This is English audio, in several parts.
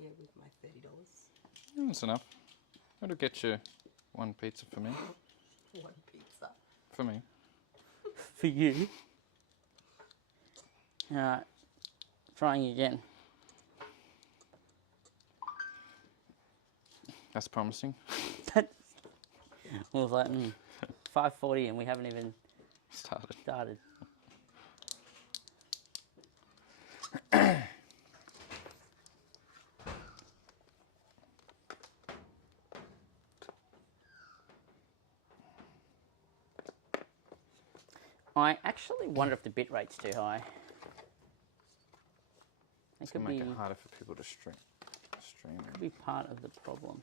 Yeah, with my $30. That's enough. That'll get you one pizza for me. One pizza. For me. For you. Alright. Trying again. That's promising. What was that? 5:40 and we haven't even started. I actually wonder if the bit rate's too high. It's going to make it harder for people to stream. Could be part of the problem.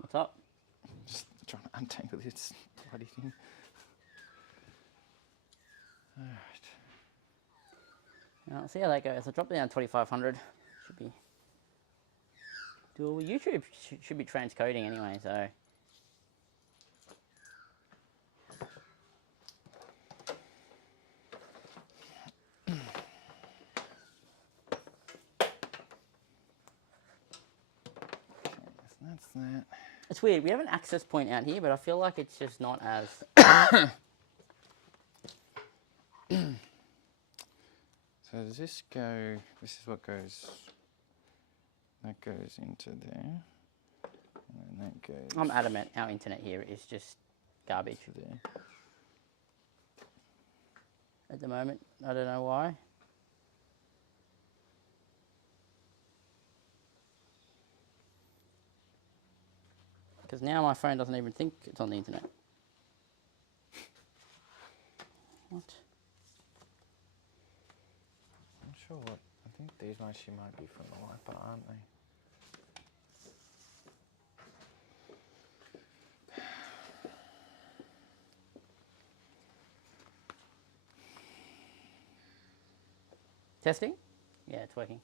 What's up? Just trying to untangle this bloody thing. Alright. Now, let's see how that goes. I'll drop it down to 2,500. Should be doable. YouTube should be transcoding anyway, so. That's that. It's weird. We have an access point out here, but I feel like it's just not as. So does this go? This is what goes. That goes into there, and then that goes. I'm adamant. Our internet here is just garbage to there. at the moment. I don't know why. Because now my phone doesn't even think it's on the internet. What? I'm not sure what. I think these actually might be from the Wi-Fi, aren't they? Testing? Yeah, it's working.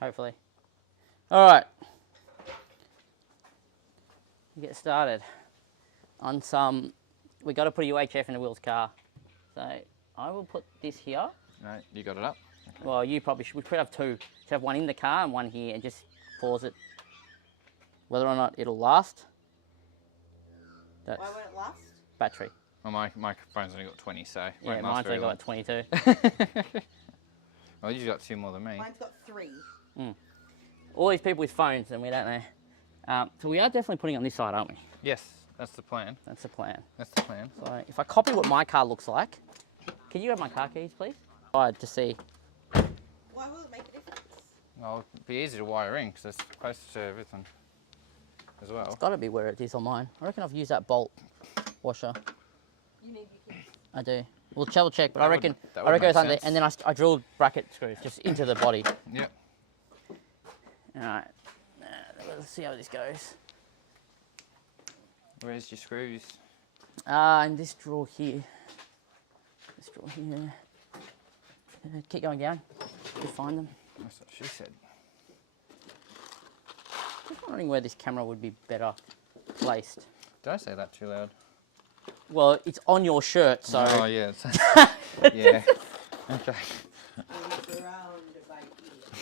Hopefully. All right. Get started on some. We got to put a UHF in the Will's car, so I will put this here. Right, you got it up. Okay. Well, you probably should. We could have two. Should have one in the car and one here, and just pause it. Whether or not it'll last. That's Why won't it last? battery. Well, my microphone's only got 20, so it Yeah, won't last mine's very only long. got 22. Well, you've got 2 more than me. Mine's got 3. All these people with phones, and we don't know. So we are definitely putting it on this side, aren't we? Yes, that's the plan. That's the plan. That's the plan. So if I copy what my car looks like, can you have my car keys, please? To see. Why will it make a difference? Well, it'd be easy to wire in because it's close to everything as well. It's got to be where it is on mine. I reckon I've used that bolt washer. You need your keys. I do. We'll double check, but I reckon that I reckon would it's make under. sense. And then I drilled bracket screws just into the body. Yep. All right. Let's see how this goes. Where's your screws? In this drawer here. This drawer here. Keep going down. You'll find them. That's what she said. Just wondering where this camera would be better placed. Did I say that too loud? Well, it's on your shirt, so. Oh, yeah. Yeah. Okay. Surrounded by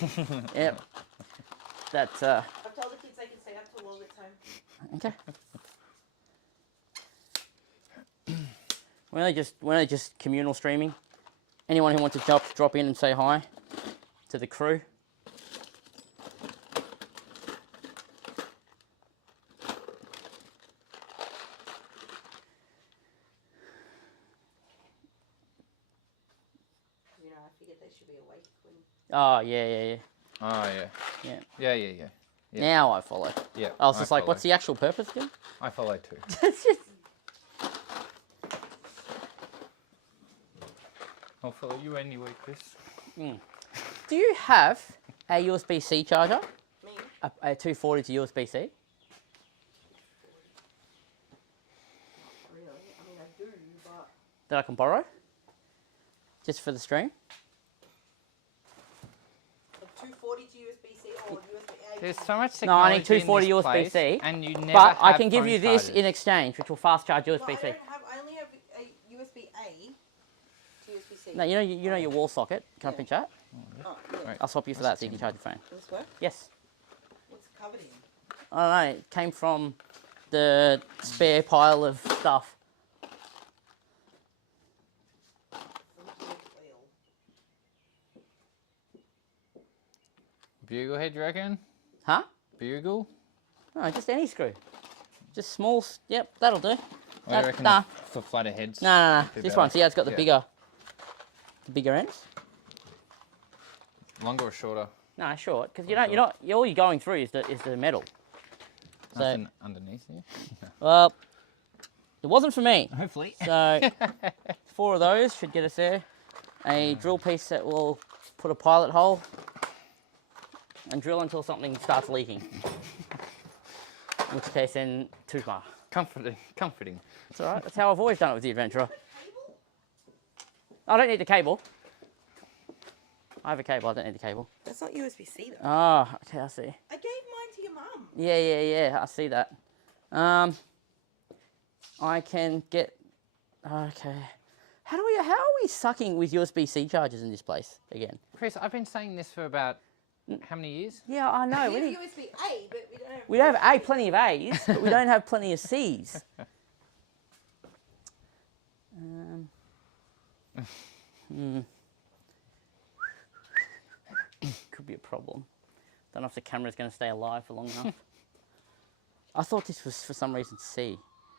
ears. Yep. That's I've told the kids they can stay up till all it's home. okay. We're only just communal streaming. Anyone who wants to drop in and say hi to the crew. You know, I figured they should be awake when. Oh yeah. Oh, yeah. Yeah. Yeah. Now I follow. Yeah. I was just like, follow. what's the actual purpose again? I follow too. It's just. I'll follow you anyway, Chris. Do you have a USB-C charger? Me? A 240 to USB-C? Really? I mean, I do, but. That I can borrow? Just for the stream? A 240 to USB-C or USB-A? There's so much No, technology I need 240 in this USB-C. place, and you never But I have can give phone you this chargers. in exchange, which will fast charge Well, USB-C. I only have a USB A to USB C. No, you know your wall socket. Can I Yeah. pinch that? Oh, yeah. Right. I'll swap you for that so you can charge your phone. Does this work? Yes. What's it covered in? I don't know. It came from the spare pile of stuff. Oil. Bugle head, you reckon? Huh? Bugle? No, just any screw. Just small. Yep, that'll do. What do you reckon Nah. for flatter heads? No. Be This better? one. See how it's got the Yeah. bigger ends. Longer or shorter? No, short. Because Short. all you're going through is the metal. So, Nothing underneath here? well, it wasn't for me. Hopefully. So 4 of those should get us there. A drill piece that will put a pilot hole and drill until something starts leaking. In which case then Toothma. Comforting. That's alright, that's how I've always done it with the Adventra. I don't need the cable. I have a cable, I don't need the cable. That's not USB-C though. Ah, okay, I see. I gave mine to your mum. Yeah, I see that. I can get, okay. How are we sucking with USB-C chargers in this place again? Chris, I've been saying this for about how many years? Yeah, I know. We have USB-A, but we don't have... We don't have plenty of A's, but we don't have plenty of C's. Could be a problem. Don't know if the camera's going to stay alive for long enough. I thought this was for some reason C.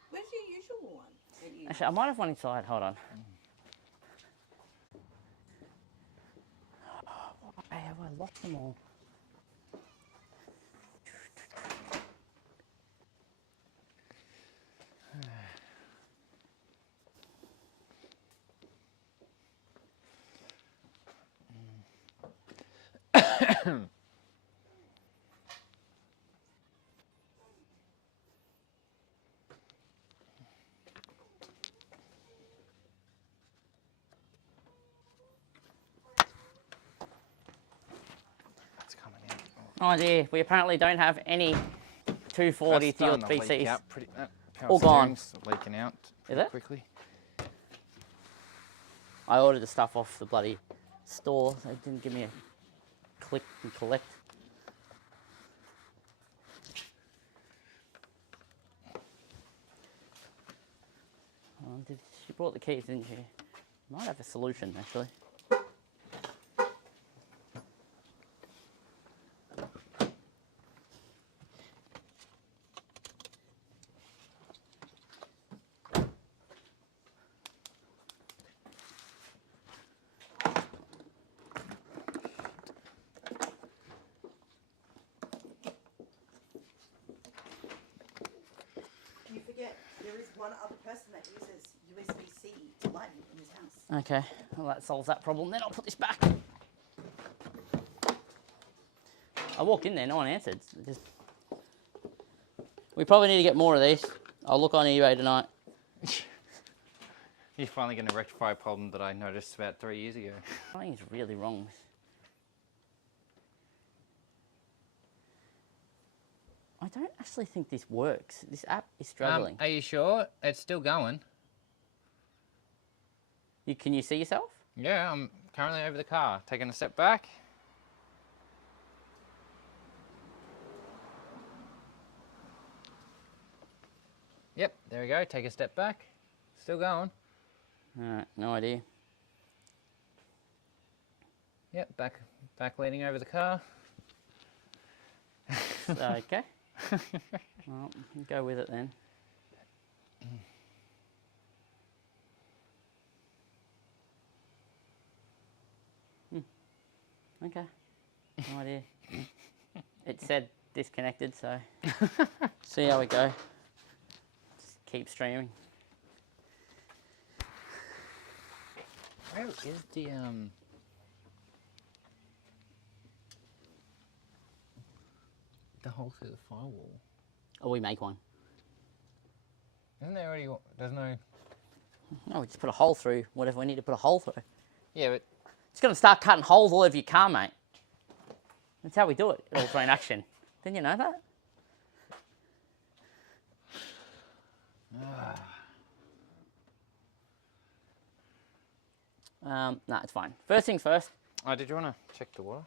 Where's your usual one? that you- Actually, I might have one inside. Hold on. Why have I lost them all? It's coming out. Oh dear, we apparently don't have any 240 That's to starting to leak USB-Cs. out pretty- power All gone. steering's leaking out Is it? quickly. I ordered the stuff off the bloody store. They didn't give me a click and collect. She brought the keys, didn't she? Might have a solution, actually. You forget, there is one other person that uses USB-C to lighting in his house. Okay, well that solves that problem. Then I'll put this back. I walked in there, no one answered. We probably need to get more of these. I'll look on eBay tonight. You're finally going to rectify a problem that I noticed about 3 years ago. Something's really wrong. I don't actually think this works. This app is struggling. Are you sure? It's still going. Can you see yourself? Yeah, I'm currently over the car. Taking a step back. Yep, there we go. Take a step back. Still going. Alright, no idea. Yep, back leaning over the car. Okay. Well, go with it then. Okay. No idea. It said disconnected, so see how we go. Just keep streaming. Where is the hole through the firewall? Or we make one. Isn't there already? There's no. No, we just put a hole through whatever we need to put a hole through. Yeah, but It's going to start cutting holes all over your car, mate. That's how we do it. All through in action. Didn't you know that? No, it's fine. First things first. Oh, did you want to check the water?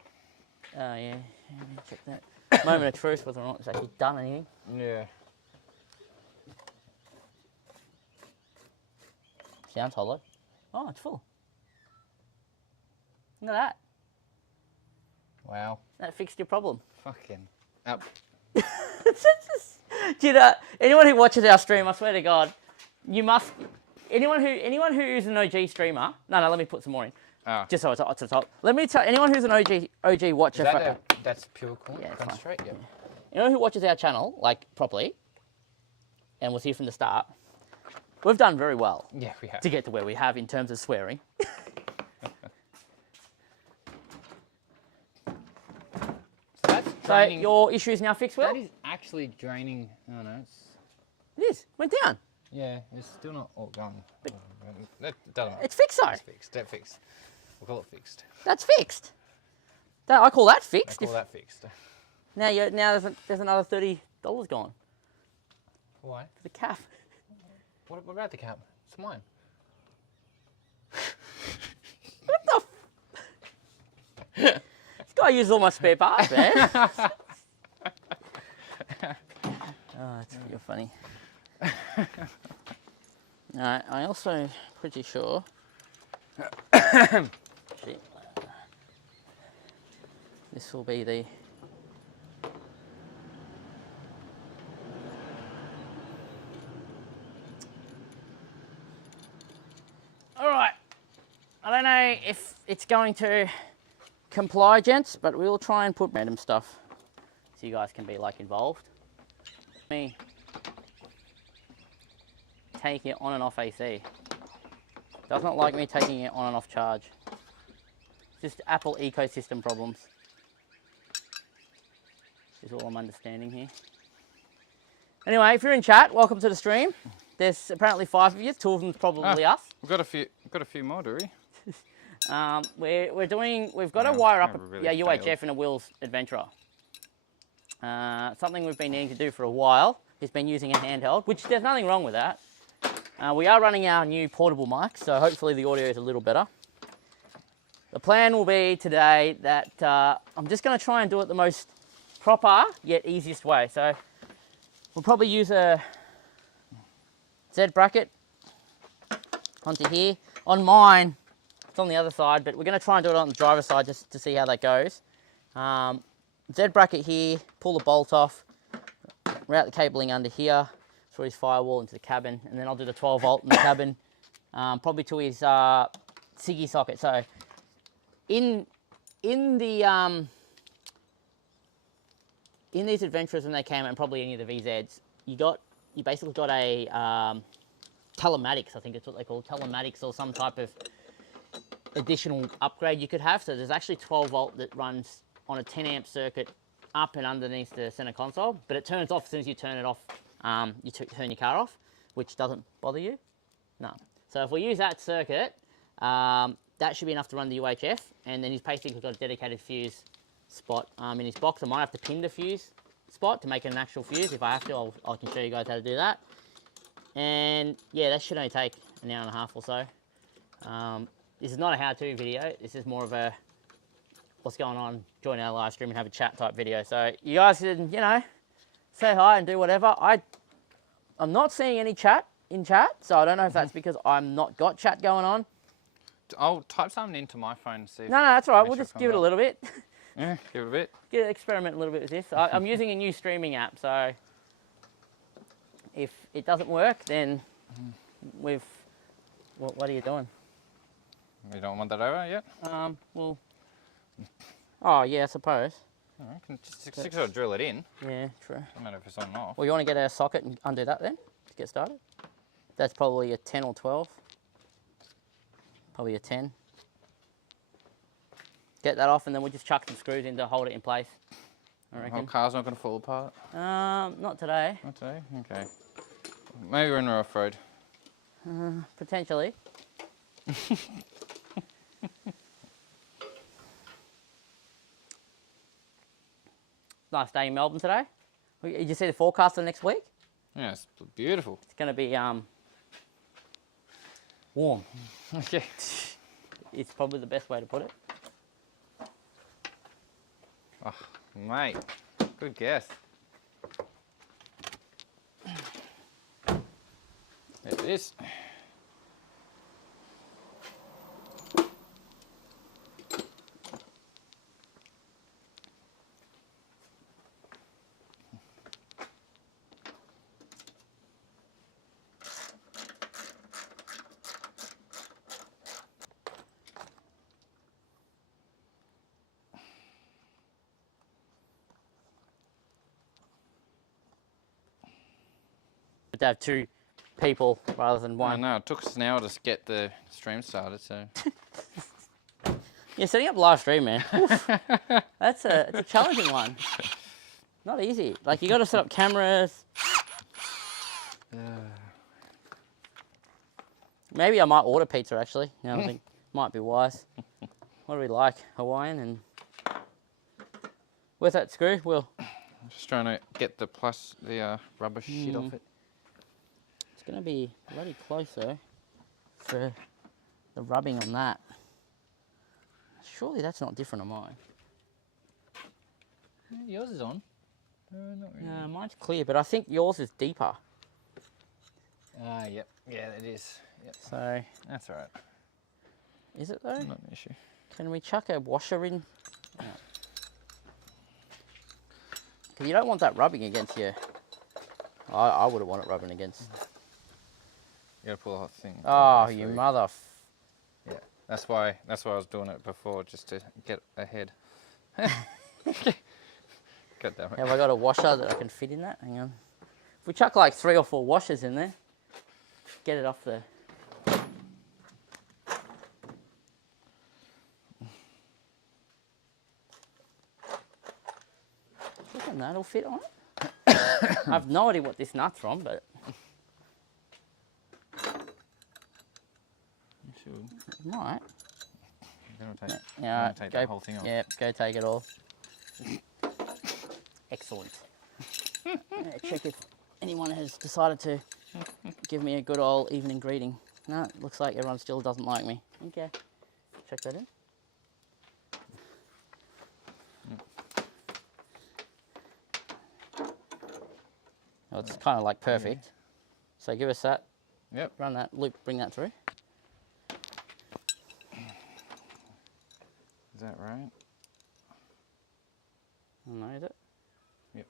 Yeah, let me check that. Moment of truth, whether or not it's actually done anything. Yeah. Sounds hollow. Oh, it's full. Look at that. Wow. That fixed your problem. Fucking up. Do you know, anyone who watches our stream, I swear to God, you must. Anyone who is an OG streamer. No, let me put some more in. Oh. Just so it's at the top. Let me tell anyone who's an OG watcher. That's pure corn Yeah, it's concentrate. fine. Yep. Anyone who watches our channel like properly, and was here from the start, we've done very well. Yeah, we have. To get to where we have in terms of swearing. So your issue is now fixed, Will? That is actually draining. Oh no, It is. Went down. yeah, it's still not all gone. That doesn't matter. It's fixed though. It's fixed. That fixed. We'll call it fixed. That's fixed. I call that fixed. I call that fixed. Now there's another $30 gone Why? for the cap. What about the cap? It's mine. What the? This guy uses all my spare parts, man. You're funny. Alright, I also pretty sure. Shit. This will be the. Alright. I don't know if it's going to comply, gents, but we'll try and put random stuff so you guys can be like involved. Me taking it on and off AC. Does not like me taking it on and off charge. Just Apple ecosystem problems. Is all I'm understanding here. Anyway, if you're in chat, welcome to the stream. There's apparently 5 of you. 2 of them's probably us. We've got a few more, do we? We've got to wire up really a UHF in a Will's Adventra. Something we've been needing to do for a while. He's been using a handheld, which there's nothing wrong with that. We are running our new portable mic, so hopefully the audio is a little better. The plan will be today that I'm just going to try and do it the most proper yet easiest way. So we'll probably use a Z bracket onto here. On mine, it's on the other side, but we're going to try and do it on the driver's side just to see how that goes. Z bracket here, pull the bolt off, route the cabling under here through his firewall into the cabin, and then I'll do the 12 volt in the cabin, probably to his SIGGI socket. So in these Adventras when they came out, and probably any of the VZs, you basically got a telematics, I think it's what they call telematics, or some type of additional upgrade you could have. So there's actually 12 volt that runs on a 10 amp circuit up and underneath the center console, but it turns off as soon as you turn it off. You turn your car off, which doesn't bother you. No. So if we use that circuit, that should be enough to run the UHF, and then he's basically got a dedicated fuse spot in his box. I might have to pin the fuse spot to make it an actual fuse. If I have to, I can show you guys how to do that. And yeah, that should only take an hour and a half or so. This is not a how-to video. This is more of a what's going on, join our live stream and have a chat type video. So you guys can, say hi and do whatever. I'm not seeing any chat in chat, so I don't know if that's because I'm not got chat going on. I'll type something into my phone and see. No, that's all right. We'll just give it a little bit. Yeah, give it a bit. Experiment a little bit with this. I'm using a new streaming app, so if it doesn't work, then what are you doing? You don't want that over yet? Well, oh yeah, I suppose. I can just sort of drill it in. Yeah, true. No matter if it's on or off. Well, you want to get a socket and undo that then to get started? That's probably a 10 or 12. Probably a 10. Get that off and then we'll just chuck some screws in to hold it in place, I The reckon. whole car's not going to fall apart? Not today. Not today? Okay. Maybe we're in a rough road. Potentially. Nice day in Melbourne today. Did you see the forecast for the next week? Yeah, it's beautiful. It's going to be warm. Okay. is probably the best way to put it. Oh, mate, good guess. There it is. To have two people rather than I one. know, it took us an hour to get the stream started, so. Yeah, setting up live stream, man. It's a challenging one. Not easy. Like, you got to set up cameras. Maybe I might order pizza, actually. Now I think might be wise. What do we like? Hawaiian and... Where's that screw? Will? I'm just trying to get the rubber shit off it. It's going to be bloody close, though, for the rubbing on that. Surely that's not different on mine. Yeah, yours is on. Not really. No, mine's clear, but I think yours is deeper. Yep. Yeah, it is. Yep. So, That's all right. is it though? Not an issue. Can we chuck a washer in? Because you don't want that rubbing against you. I wouldn't want it rubbing against. You gotta pull the whole thing. Oh, you mother. Yeah, that's why I was doing it before, just to get ahead. God damn it. Have I got a washer that I can fit in that? Hang on. If we chuck like 3 or 4 washers in there, get it off the... Do you reckon that'll fit on it? I have no idea what this nut's from, but... You should. it might. Then we'll take, Yeah, then we'll take the whole thing off. Yeah, go take it all. Excellent. Check if anyone has decided to give me a good old evening greeting. No, it looks like everyone still doesn't like me. Okay, check that in. Oh, it's kind of like perfect. So give us that. Yep. Run that loop, bring that through. Is that right? No, is it? Yep.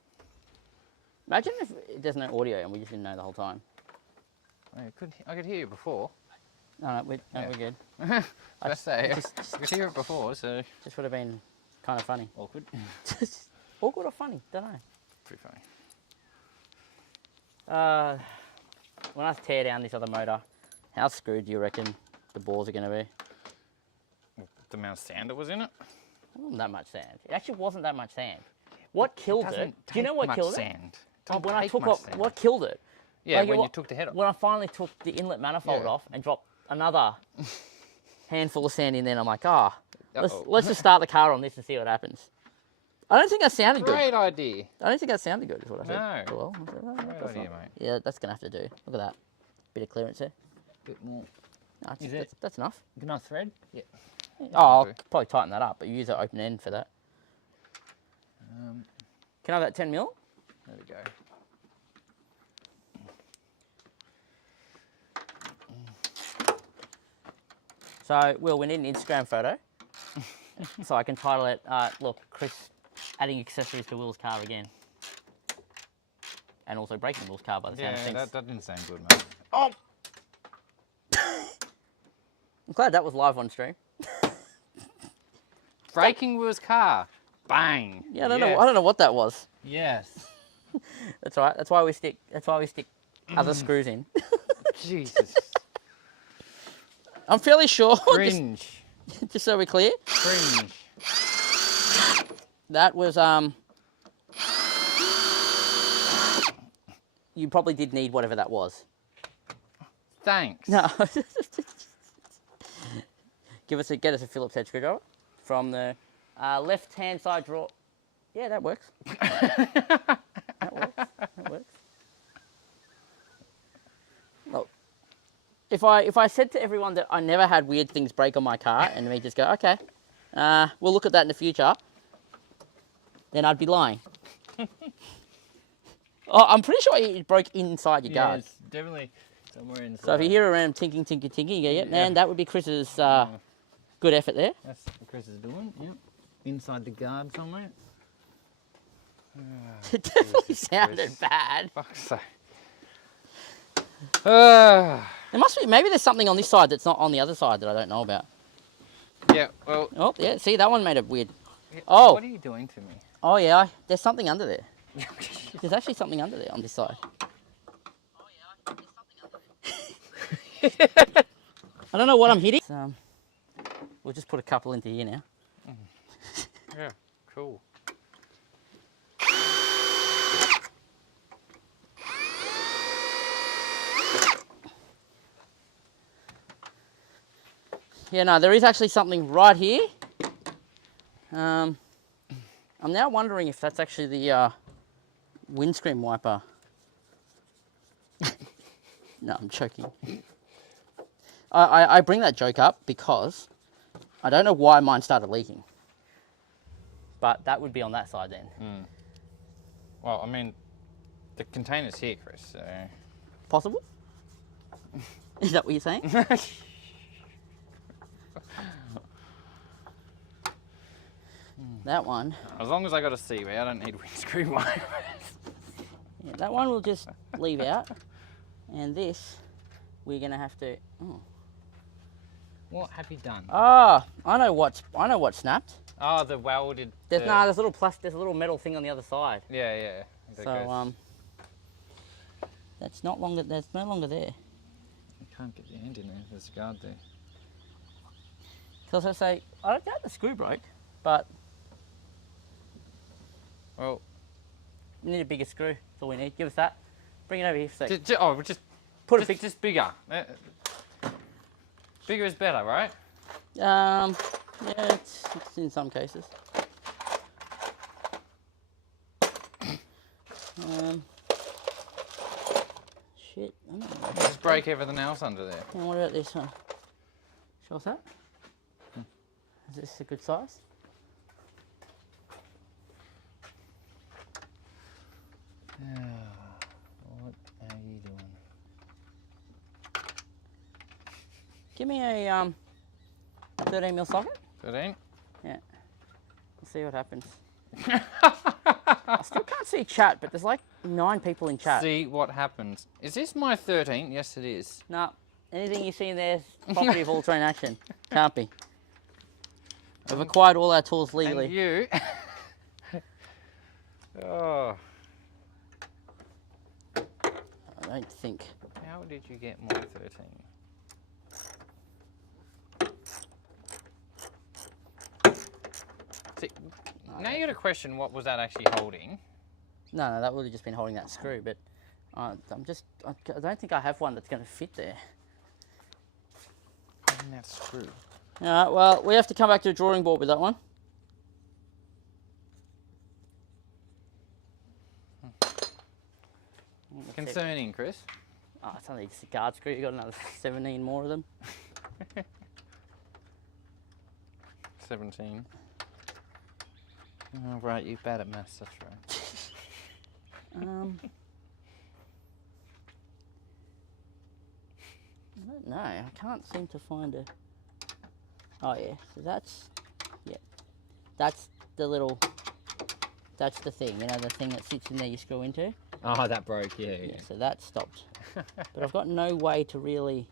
Imagine if there's no audio and we just didn't know the whole time. I could hear you before. No, we're Yeah. good. I say, just- I could hear it before, so. Just would have been kind of funny. Awkward. Awkward or funny? Don't know. Pretty funny. When I tear down this other motor, how screwed do you reckon the balls are going to be? The amount of sand that was in it? It wasn't that much sand. It actually wasn't that much sand. What killed it? Doesn't Do you know take what much killed sand. it? Doesn't When I take took much off, sand. what killed it? Yeah, Like, when you what- took the head off. When I finally took the inlet manifold Yeah. off and dropped another handful of sand in there, I'm like, ah, Uh-oh. let's just start the car on this and see what happens. I don't think that sounded good. Great idea. I don't think that sounded good, is what I said. No. Well, I said, oh, Great that's idea, not- mate. Yeah, that's going to have to do. Look at that. Bit of clearance there. Bit more. No, Is it? that's enough. Enough thread? Yeah. Oh, I'll do. probably tighten that up, but you use that open end for that. Can I have that 10 mil? There we go. So, Will, we need an Instagram photo. So I can title it, look, Chris adding accessories to Will's car again. And also breaking Will's car by the sound of Yeah, things. that didn't sound good, mate. Oh! I'm glad that was live on stream. Breaking Will's car. Bang. Yeah, I don't know what that was. Yes. That's all right. That's why we stick other screws in. Jesus. I'm fairly sure. Cringe. Just so we're clear. Cringe. That was you probably did need whatever that was. Thanks. No. Get us a Phillips head screwdriver from the left-hand side drawer. Yeah, that works. That works. That works. Look, if I said to everyone that I never had weird things break on my car, and me just go, okay, we'll look at that in the future, then I'd be lying. Oh, I'm pretty sure it broke inside your guard. Yes, definitely somewhere inside. So if you hear a random tinking, tinking, tinking, you go, yep, man, that would be Chris's good effort there. That's what Chris is doing. Yep. Inside the guard somewhere. It definitely Jesus sounded Christ. bad. Fuck's sake. There must be, maybe there's something on this side that's not on the other side that I don't know about. Yeah, well. Oh, yeah, see, that one made it weird. Yeah, Oh. What are you doing to me? Oh, yeah, there's something under there. There's actually something under there on this side. I don't know what I'm hitting. We'll just put a couple into here now. Yeah, cool. Yeah, no, there is actually something right here. I'm now wondering if that's actually the windscreen wiper. No, I'm joking. I bring that joke up because I don't know why mine started leaking. But that would be on that side then. Well, I mean, the container's here, Chris, so... Possible? Is that what you're saying? That one. As long as I got a seaway, I don't need windscreen wipers. Yeah, that one we'll just leave out. And this, we're gonna have to. Oh, What have you done? I know what snapped. Oh, the welded... There's there's a little metal thing on the other side. Yeah, yeah. So that's no longer there. You can't get your hand in there. There's a guard there. So I was gonna say, I don't doubt the screw broke, but Well... we need a bigger screw. That's all we need. Give us that. Bring it over here for a sec. Just Put it just bigger. Bigger is better, right? Yeah, it's in some cases. Shit. I don't know. Just break everything else under there. And what about this one? Show us that. Is this a good size? What are you doing? Give me a 13mm socket. 13? Yeah. We'll see what happens. I still can't see chat, but there's like 9 people in chat. See what happens. Is this my 13? Yes, it is. No. Anything you see in there is property of all train action. Can't be. We've acquired all our tools legally. And you... oh. I don't think. How did you get my 13? See, now you got to question what was that actually holding. No, that would have just been holding that screw, but I don't think I have one that's going to fit there. Holding that screw. All right, well, we have to come back to the drawing board with that one. Concerning, Chris. Oh, it's only just a guard screw. You got another 17 more of them. 17. Oh, right, you're bad at maths, that's right. I don't know. I can't seem to find a. Oh yeah, so that's that's the thing. You know, the thing that sits in there you screw into. Oh, that broke, yeah. Yeah, so that stopped. But I've got no way to really.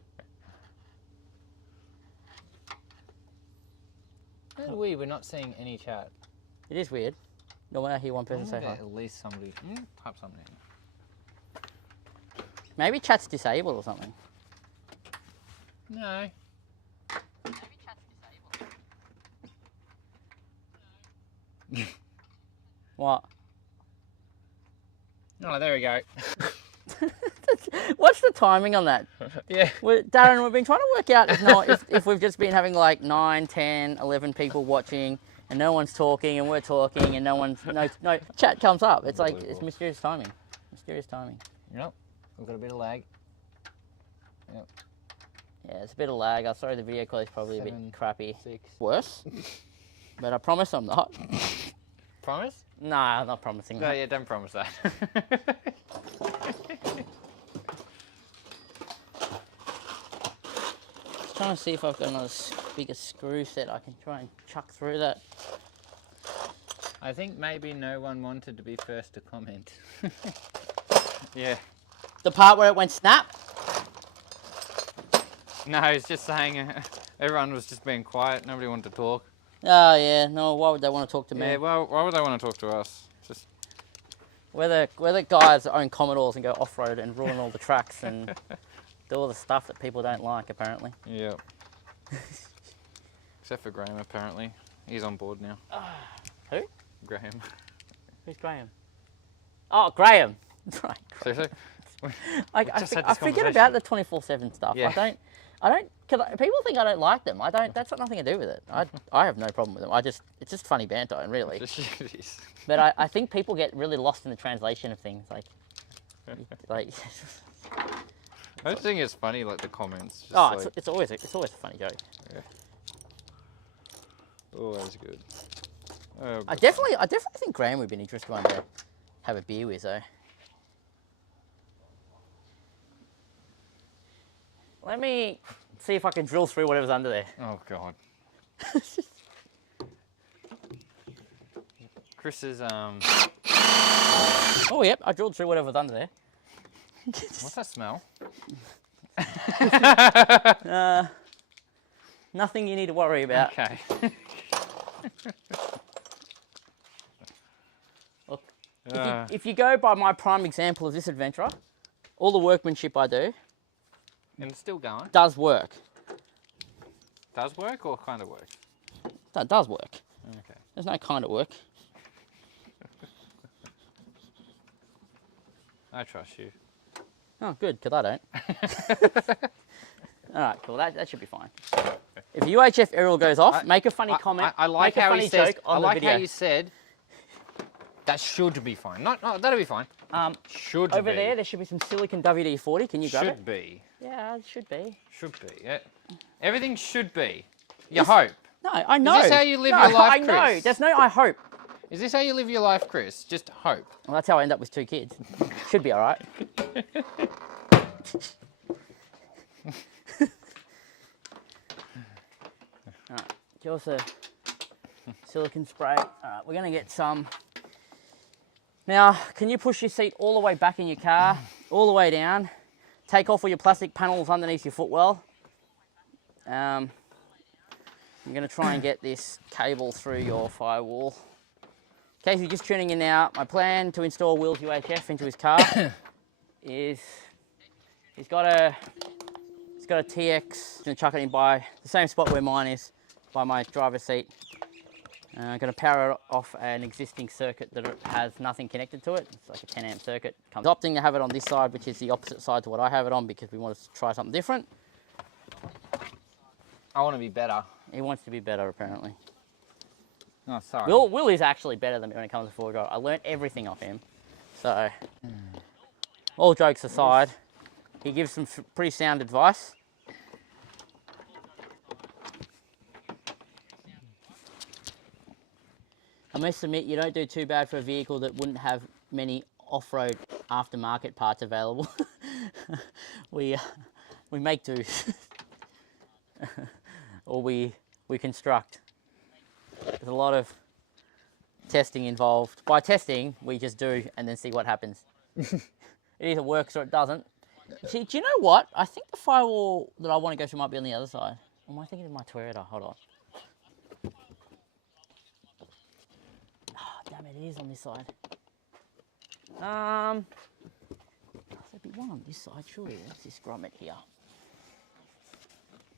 That's weird, we're not seeing any chat. It is weird. Normally I hear one person say hi. At least somebody type something in. Maybe chat's disabled or something. No. Maybe chat's disabled. What? Oh, there we go. What's the timing on that? Yeah. Darren, we've been trying to work out if we've just been having like 9, 10, 11 people watching and no one's talking and we're talking and no chat comes up. It's like, it's mysterious timing. Mysterious timing. Yep. We've got a bit of lag. Yep. Yeah, it's a bit of lag. I'm sorry the video quality's probably a 7, bit crappy. 6. Worse. But I promise I'm not. Promise? No, I'm not promising No, that. yeah, don't promise that. Just trying to see if I've got another bigger screw set I can try and chuck through that. I think maybe no one wanted to be first to comment. Yeah. The part where it went snap? No, he's just saying everyone was just being quiet. Nobody wanted to talk. Oh yeah, no, why would they want to talk to me? Yeah, well, why would they want to talk to us? Just We're the guys that own Commodores and go off-road and ruin all the tracks and do all the stuff that people don't like, apparently. yeah. Except for Graham, apparently. He's on board now. Who? Graham. Who's Graham? Oh, Graham. Right. Seriously? I just had I this forget conversation. about the 24/7 stuff. Yeah. People think I don't like them. I don't. That's got nothing to do with it. I have no problem with them. It's just funny banter, and really. It is. But I think people get really lost in the translation of things. Like. I just think it's funny, like the comments. Just Oh, like, it's always a funny joke. yeah. Always good. Oh, I definitely think Graham would be an interesting one to have a beer with, though. Let me see if I can drill through whatever's under there. oh God. Chris is Oh, yep, I drilled through whatever's under there. what's that smell? Nothing you need to worry about. Okay. Look, Uh, if you go by my prime example of this Adventra, all the workmanship I do and it's still going. does work. Does work or kind of work? That does work. Okay. There's no kind of work. I trust you. Oh, good, because I don't. All right, cool. That should be fine. If UHF aerial goes off, make a funny comment. I like make how a funny he says. joke on I like the video. how you said. That should be fine. No, that'll be fine. Should Over be. there should be some silicon WD-40. Can you grab it? Should be. Yeah, it should be. Should be. Yeah. Everything should be. You hope. No, I know. this how you live No, your life, I know. Chris? There's no I hope. Is this how you live your life, Chris? Just hope. Well, that's how I end up with 2 kids. Should be all right. All right, give us a silicon spray. All right, we're going to get some. Now, can you push your seat all the way back in your car, all the way down, take off all your plastic panels underneath your footwell. I'm going to try and get this cable through your firewall. In case you're just tuning in now, my plan to install Will's UHF into his car is he's got a TX. I'm going to chuck it in by the same spot where mine is, by my driver's seat. I'm going to power it off an existing circuit that has nothing connected to it. It's like a 10 amp circuit. I'm opting to have it on this side, which is the opposite side to what I have it on, because we want to try something different. I want to be better. He wants to be better, apparently. Oh, sorry. Will is actually better than me when it comes to four-wheel drive. I learnt everything off him. So, all jokes aside, he gives some pretty sound advice. I must admit, you don't do too bad for a vehicle that wouldn't have many off-road aftermarket parts available. we make do. Or we construct. There's a lot of testing involved. By testing, we just do and then see what happens. It either works or it doesn't. See, do you know what? I think the firewall that I want to go through might be on the other side. Or am I thinking of my Toyota? Hold on. Oh, damn it, it is on this side. There'd be one on this side, surely. There's this grommet here.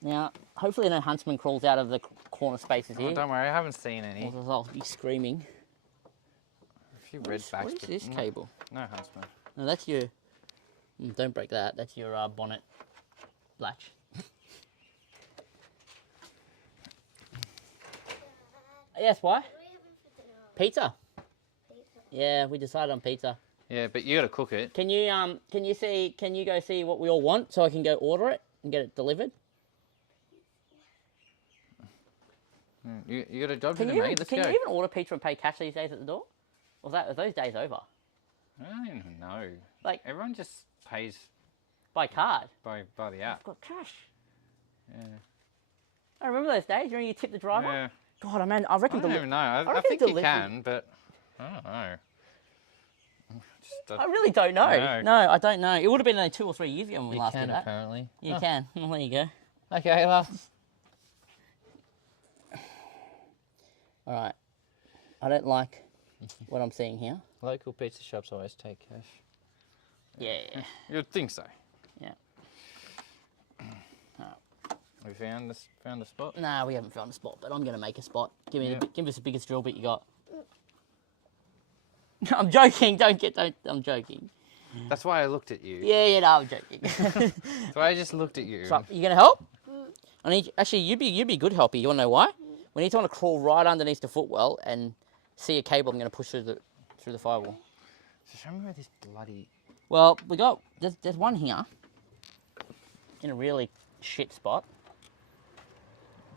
Now, hopefully no huntsman crawls out of the corner spaces here. Oh, don't worry, I haven't seen any. Or I'll be screaming. A few red backs. What is this cable? No huntsman. No, that's your... Don't break that. That's your bonnet latch. Yes, why? Pizza. Yeah, we decided on pizza. Yeah, but you got to cook it. Can you go see what we all want so I can go order it and get it delivered? You got a job Can to do, you, mate. Let's can go. you even order pizza and pay cash these days at the door? Or are those days over? I don't even know. Like- everyone just pays By card? by the app. I've got cash. Yeah. I remember those days. You tip the driver? Yeah. God, man, I I reckon don't even know. I reckon think you delivery- can, but I don't know. I really don't know. No. No, I don't know. It would have been only 2 or 3 years ago when we last did that. apparently. You can. Well, there you go. Okay, well. All right. I don't like what I'm seeing here. Local pizza shops always take cash. Yeah. You'd think so. Yeah. We found a spot. Nah, we haven't found a spot, but I'm going to make a spot. Give me give us the biggest drill bit you got. I'm joking. I'm joking. That's why I looked at you. Yeah, no, I'm joking. That's why I just looked at you. So, you going to help? I need actually you'd be good helper. You want to know why? We need someone to crawl right underneath the footwell and see a cable I'm going to push through the firewall. So show me where this bloody. Well, there's one here in a really shit spot.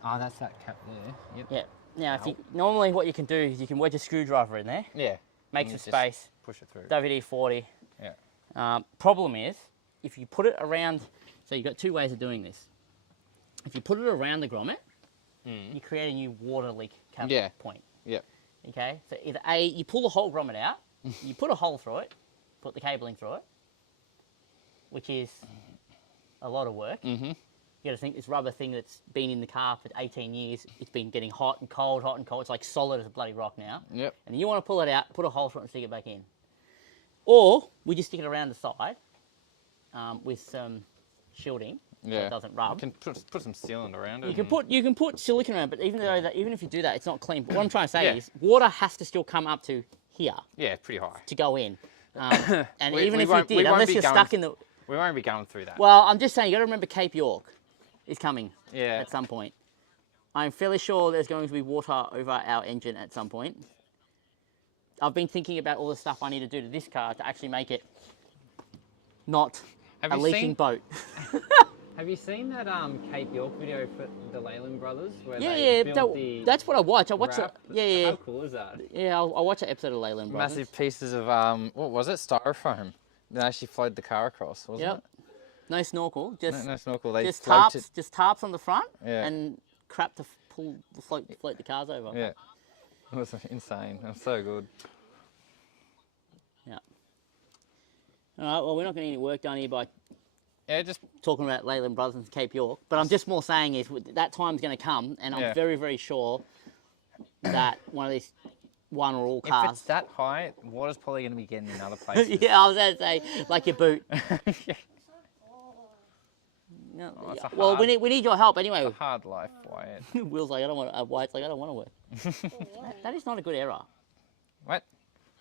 Oh, that's that cap there. Yep. Yeah. Now, normally what you can do is you can wedge a screwdriver in there, Yeah. make And some just space, Push it through. WD-40. Yeah. Problem is, if you put it around, so you've got 2 ways of doing this. If you put it around the grommet, you create a new water leak point. Yep. Okay, so either A, you pull the whole grommet out, you put a hole through it, put the cabling through it, which is a lot of work. Mm-hmm. You got to think this rubber thing that's been in the car for 18 years, it's been getting hot and cold. It's like solid as a bloody rock now. Yep. And then you want to pull it out, put a hole through it and stick it back in. Or we just stick it around the side with some shielding so Yeah. it doesn't rub. You can put some sealant around it. You can put silicone around, but even if you do that, it's not clean. But what I'm trying to say Yeah. is water has to still come up to here Yeah, pretty high. to go in. And We- even we if won't- you we did, won't unless be you're going stuck in the... We won't be going through that. Well, I'm just saying, you got to remember Cape York is coming Yeah. at some point. I'm fairly sure there's going to be water over our engine at some point. I've been thinking about all the stuff I need to do to this car to actually make it not Have a you leaking seen- boat. Have you seen that Cape York video for the Leyland brothers where Yeah, that's what I watch. I watch it. wrap? Yeah. How cool is that? Yeah, I'll watch an episode of Leyland Brothers. Massive pieces of what was it? Styrofoam. They actually flowed the car across, wasn't Yep. it? No snorkel, just No snorkel. They just floated. tarps on the front, Yeah. and crap to float the cars over. Yeah. It was insane. It was so good. Yeah. All right. Well, we're not getting any work done here by Yeah, just talking about Leyland Brothers and Cape York, but I'm just more saying is that time's going to come, and I'm Yeah. very, very sure that one or all if cars. it's that high, water's probably going to be getting in other places. Yeah, I was going to say like your boot. Yeah. No, Oh, it's yeah. a Well, we hard- need your help anyway. It's a hard life, Wyatt. Will's like, I don't want. White's like, I don't want to work. That is not a good error. What?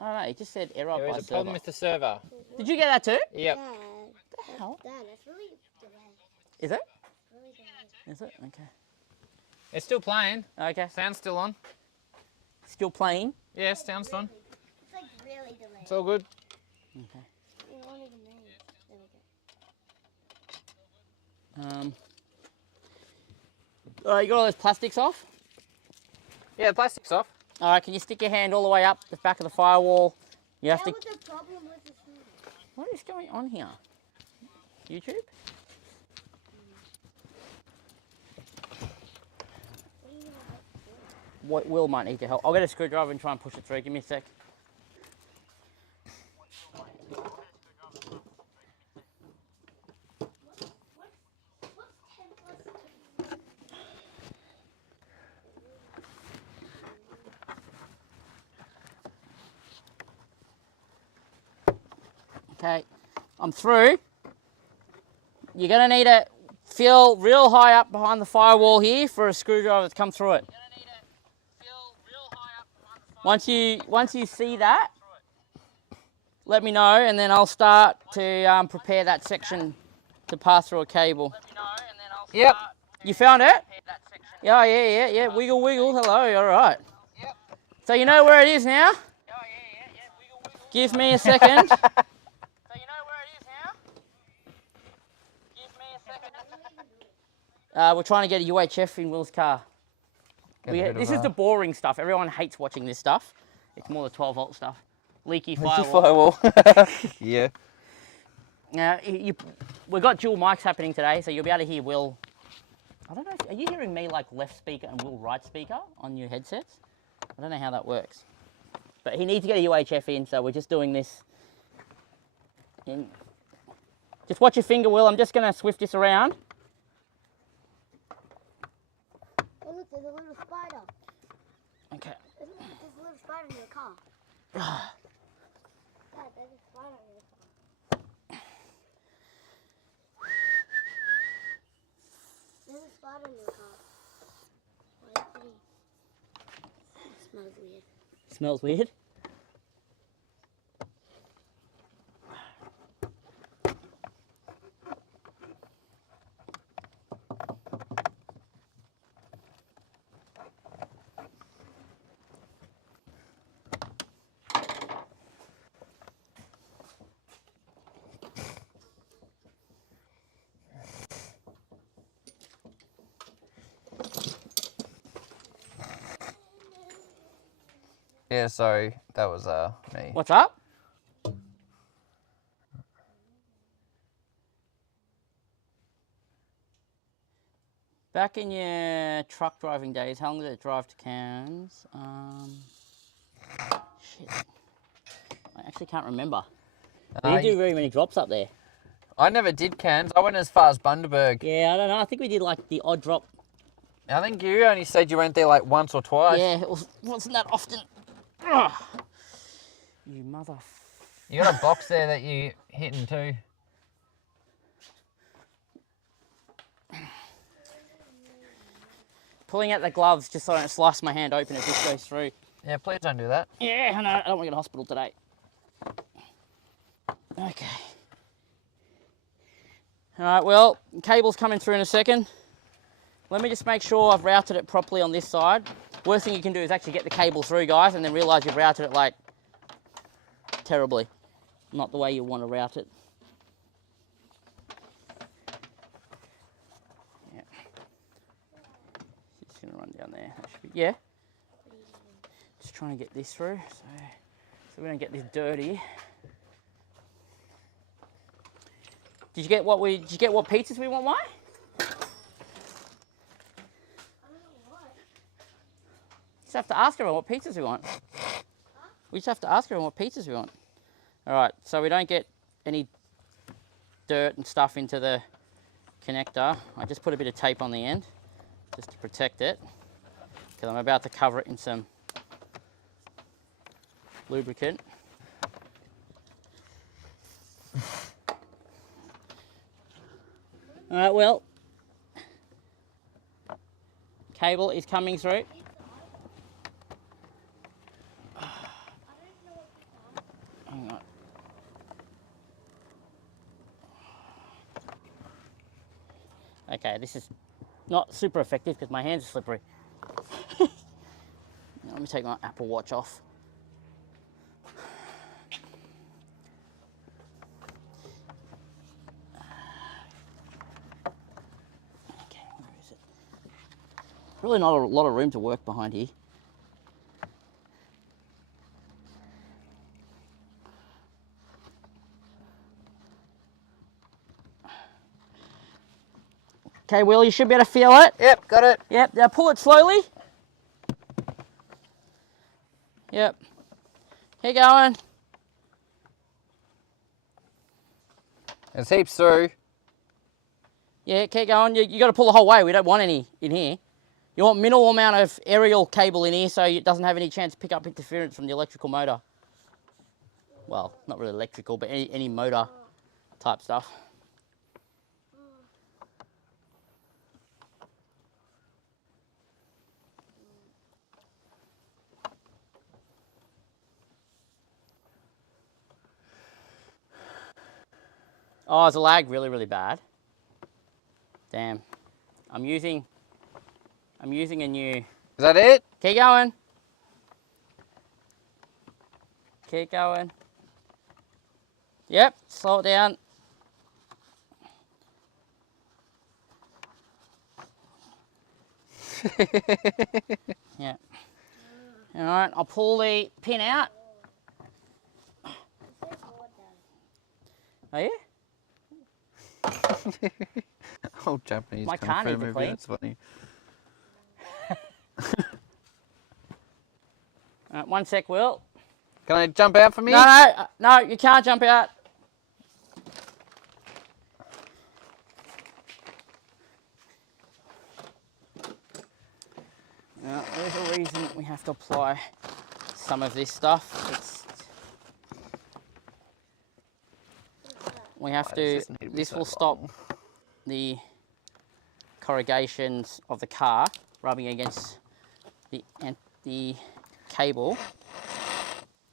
I don't know. It just said error There by is a problem server. with the server. Did you get that too? Yep. Dad, hell? Dad, that's really delayed. Is it? Really delayed. Is it? Okay. It's still playing. Okay. Sound's still on. Still playing. Yeah, sound's on. It's like really delayed. It's all good. Okay. It won't even ring. There we go. All right, you got all those plastics off? Yeah, the plastic's off. All right, can you stick your hand all the way up the back of the firewall? You have That to. was the problem with the server. What is going on here? YouTube? What do you know? What Will might need your help. I'll get a screwdriver and try and push it through. Give me a sec. Okay, I'm through. You're gonna need to feel real high up behind the firewall here for a screwdriver to come through it. Once you see that, let me know, and then I'll start to prepare that section to pass through a cable. Yep. You found it? Yeah. Wiggle, wiggle. Hello. All right. So you know where it is now? Give me a second. We're trying to get a UHF in Will's car. Getting a bit This of, is the boring stuff. Everyone hates watching this stuff. It's more the 12-volt stuff. Leaky leaky firewall. firewall. Yeah. Now, we've got dual mics happening today, so you'll be able to hear Will. I don't know, are you hearing me like left speaker and Will right speaker on your headsets? I don't know how that works. But he needs to get a UHF in, so we're just doing this. Just watch your finger, Will. I'm just going to swift this around. Oh, look, there's a little spider. Okay. There's a little spider in your car. Dad, there's a spider in your car. There's a spider in your car. Why is it smells weird. Smells weird. Yeah, sorry. That was me. What's up? Back in your truck driving days, how long did it drive to Cairns? Shit. I actually can't remember. We didn't do very many drops up there. I never did Cairns. I went as far as Bundaberg. Yeah, I don't know. I think we did like the odd drop. I think you only said you went there like once or twice. Yeah, it wasn't that often. Ugh. You mother... You got a box there that you hitting too. Pulling out the gloves just so I don't slice my hand open as this goes through. Yeah, please don't do that. Yeah, I know. I don't want to go to hospital today. Okay. All right, well, cable's coming through in a second. Let me just make sure I've routed it properly on this side. Worst thing you can do is actually get the cable through, guys, and then realise you've routed it, like, terribly. Not the way you want to route it. Yeah. Just going to run down there. That should be, yeah. Just trying to get this through so we don't get this dirty. Did you get what pizzas we want, Mike? Just have to ask everyone what pizzas we want. We just have to ask everyone what pizzas we want. All right, so we don't get any dirt and stuff into the connector. I just put a bit of tape on the end just to protect it because I'm about to cover it in some lubricant. All right, well, cable is coming through. Hang on. Okay, this is not super effective because my hands are slippery. Let me take my Apple Watch off. Okay, where is it? Really not a lot of room to work behind here. Okay, Will, you should be able to feel it. Yep, got it. Yep, now pull it slowly. Yep. Keep going. There's heaps through. Yeah, keep going. You got to pull the whole way. We don't want any in here. You want minimal amount of aerial cable in here so it doesn't have any chance to pick up interference from the electrical motor. Well, not really electrical, but any motor type stuff. Oh, is the lag really, really bad? Damn. I'm using a new... Is that it? Keep going. Keep going. Yep, slow it down. Yeah. All right, I'll pull the pin out. Are you? Old Japanese My kung car fu needs a movie. clean. That's funny. All right, 1 sec, Will. Can I jump out for me? No, you can't jump out. Now, there's a reason that we have to apply some of this stuff. We have Why to, does this need to be this so will stop long? the corrugations of the car rubbing against the cable,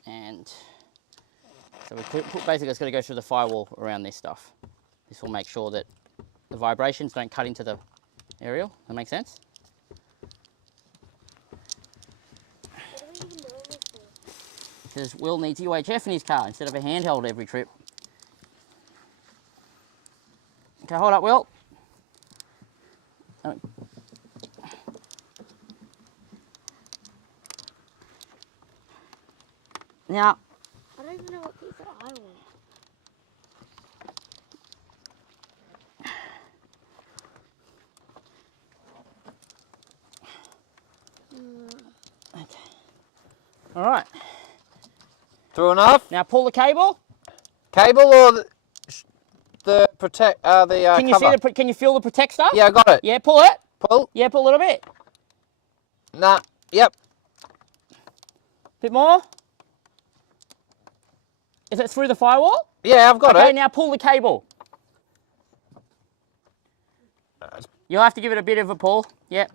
and so basically it's going to go through the firewall around this stuff. This will make sure that the vibrations don't cut into the aerial. That make sense? Because Will needs UHF in his car instead of a handheld every trip. Okay, hold up, Will. Now, I don't even know what piece of I want. okay. All right. Through enough? Now pull the cable. Cable or the protect? The Can you cover? see the? Can you feel the protect stuff? Yeah, I got it. Yeah, pull it. Pull. Yeah, pull a little bit. Nah. Yep. Bit more. Is it through the firewall? Yeah, I've got okay, it. now pull the cable. You'll have to give it a bit of a pull. Yep.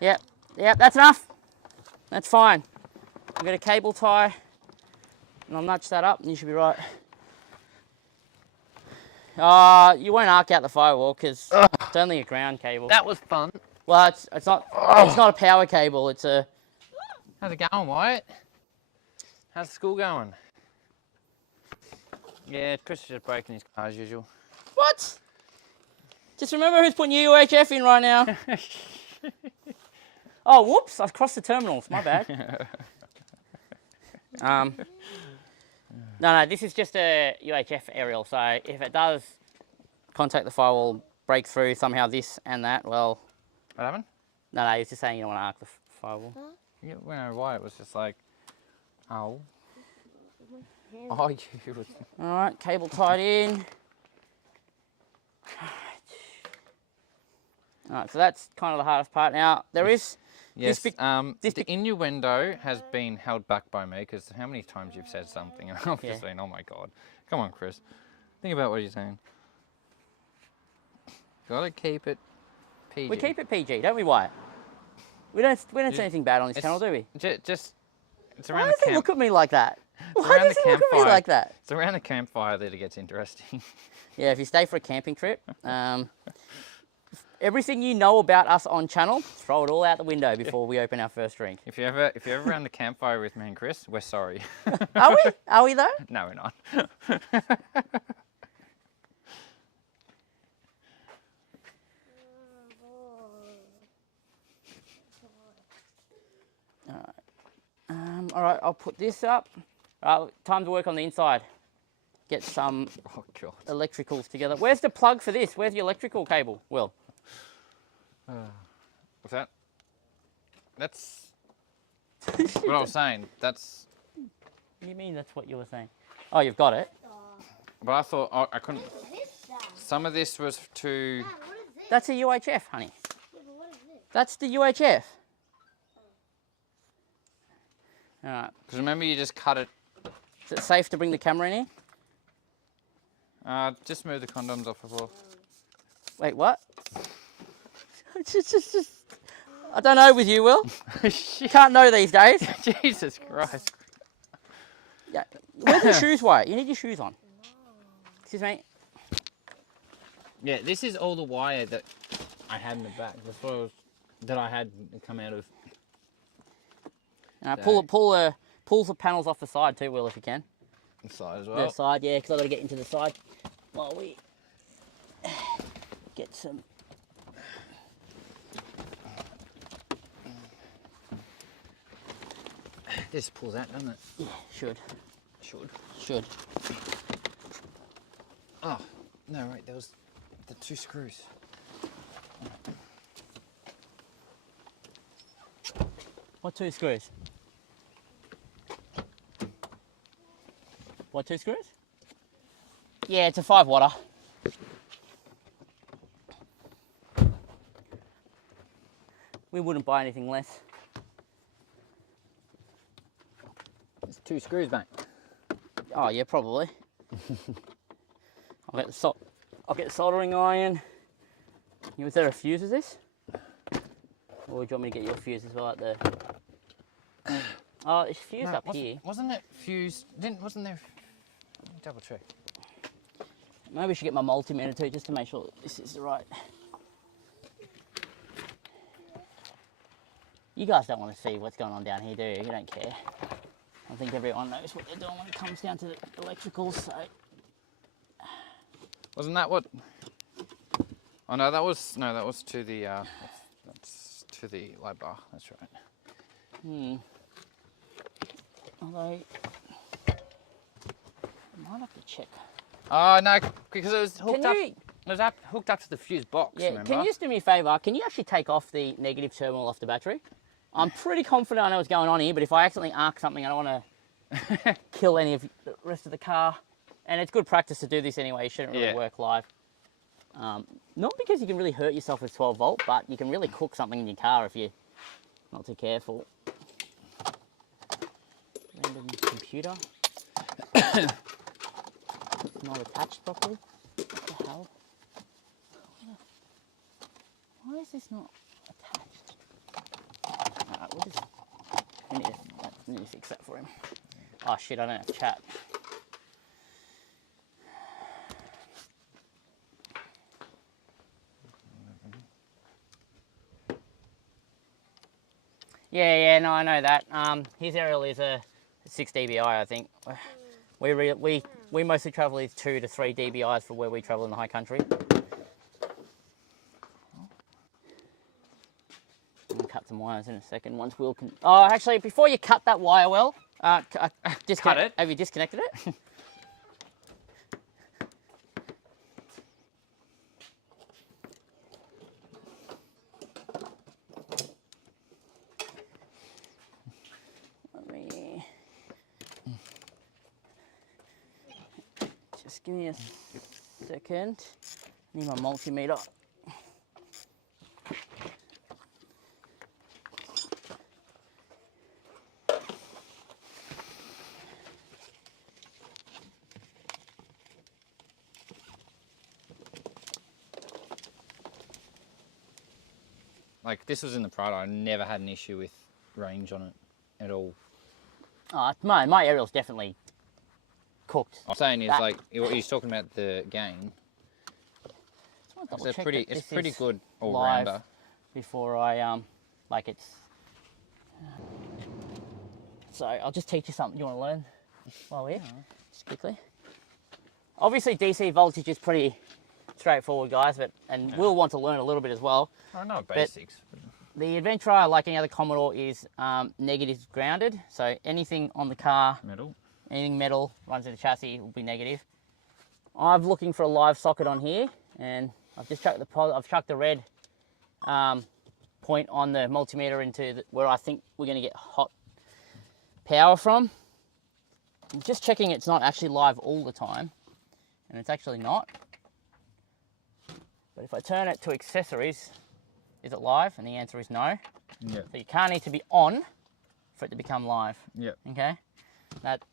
Yep. Yep, that's enough. That's fine. I've got a cable tie, and I'll nudge that up, and you should be right. You won't arc out the firewall because it's only a ground cable. That was fun. Well, it's not a power cable. It's a. How's it going, Wyatt? How's school going? Yeah, Chris is just breaking his car as usual. What? Just remember who's putting UHF in right now. Oh, whoops! I've crossed the terminals. My bad. No, this is just a UHF aerial. So if it does contact the firewall, break through somehow this and that, well. What happened? No, he's just saying you don't want to arc the firewall. Huh? Yeah, when I Wyatt was just like, oh. Oh, you. All right, cable tied in. All right, so that's kind of the hardest part. Now there is. Yes. The innuendo has been held back by me because how many times you've said something and I've just been, oh my god, come on, Chris, think about what you're saying. Gotta keep it PG. We keep it PG, don't we, Wyatt? We don't say anything bad on this channel, do we? Just it's Why around does the he look at me like that? Why around does the he look at me campfire. like that? It's around the campfire that it gets interesting. Yeah, if you stay for a camping trip, everything you know about us on channel, throw it all out the window before we open our first drink. If you're ever around the campfire with me and Chris, we're sorry. Are we? Are we though? No, we're not. All right, I'll put this up. All right, time to work on the inside. Get some Oh god. electricals together. Where's the plug for this? Where's the electrical cable? Will? What's that? That's what I was saying. That's. What do you mean that's what you were saying? Oh, you've got it. But I thought I couldn't. What is that? Some of this was to. Dad, what is this? That's a UHF, honey. Yeah, but what is this? That's the UHF. All right. Because remember, you just cut it. Is it safe to bring the camera in here? Just move the condoms off the floor. Wait, what? just. I don't know with you, Will. You can't know these days. Jesus Christ. Yeah. Where's your shoes, Wyatt? You need your shoes on. Excuse me. Yeah, this is all the wire that I had in the back. That's what that I had come out of. Pull the panels off the side too, Will, if you can. The side as The well. side, yeah, because I've got to get into the side while we get some. This pulls out, doesn't it? Yeah, should. Should. Oh, no, wait, there was the 2 screws. What 2 screws? What 2 screws? Yeah, it's a 5 water. We wouldn't buy anything less. It's 2 screws, mate. Oh yeah, probably. I'll get the soldering iron. Was there a fuse with this? Or do you want me to get your fuse as well at the... Oh, it's fused up here. Wasn't it fused? Wasn't there... Let me double check. Maybe I should get my multimeter too, just to make sure that this is the right... You guys don't want to see what's going on down here, do you? You don't care. I think everyone knows what they're doing when it comes down to the electricals, so... Wasn't that what... Oh no, that was to the, that's to the light bar, that's right. Although... I might have to check. Oh no, because it was hooked up. It was hooked up to the fuse box, Yeah, remember? can you just do me a favour? Can you actually take off the negative terminal off the battery? I'm pretty confident I know what's going on here, but if I accidentally arc something, I don't want to kill any of the rest of the car. And it's good practice to do this anyway. It shouldn't really work live. Not because you can really hurt yourself with 12 volt, but you can really cook something in your car if you're not too careful. Random computer. It's not attached properly. What the hell? Why is this not attached? Alright, we need to fix that for him. Oh shit, I don't have chat. Yeah, no, I know that. His aerial is a 6 dBi, I think. We mostly travel with 2 to 3 dBis for where we travel in the high country. I'm gonna cut some wires in a second once Will can... Oh, actually, before you cut that wire, Will, Cut it? Have you disconnected it? Just give me a second. Need my multimeter. Like, this was in the Prado, I never had an issue with range on it at all. My aerial's definitely cooked. I'm saying is, like, he's talking about the gain. It's pretty good all-rounder. Before I, like it's... So, I'll just teach you something you want to learn while we're here, just quickly. Obviously, DC voltage is pretty straightforward, guys, and we'll want to learn a little bit as well. I know basics. The Adventra, like any other Commodore, is negative grounded. So anything on the car, anything metal runs in the chassis will be negative. I'm looking for a live socket on here, and I've just chucked the red point on the multimeter into where I think we're going to get hot power from. I'm just checking it's not actually live all the time, and it's actually not. But if I turn it to accessories, is it live? And the answer is no. Yeah. So your car needs to be on for it to become live. Yeah. Okay.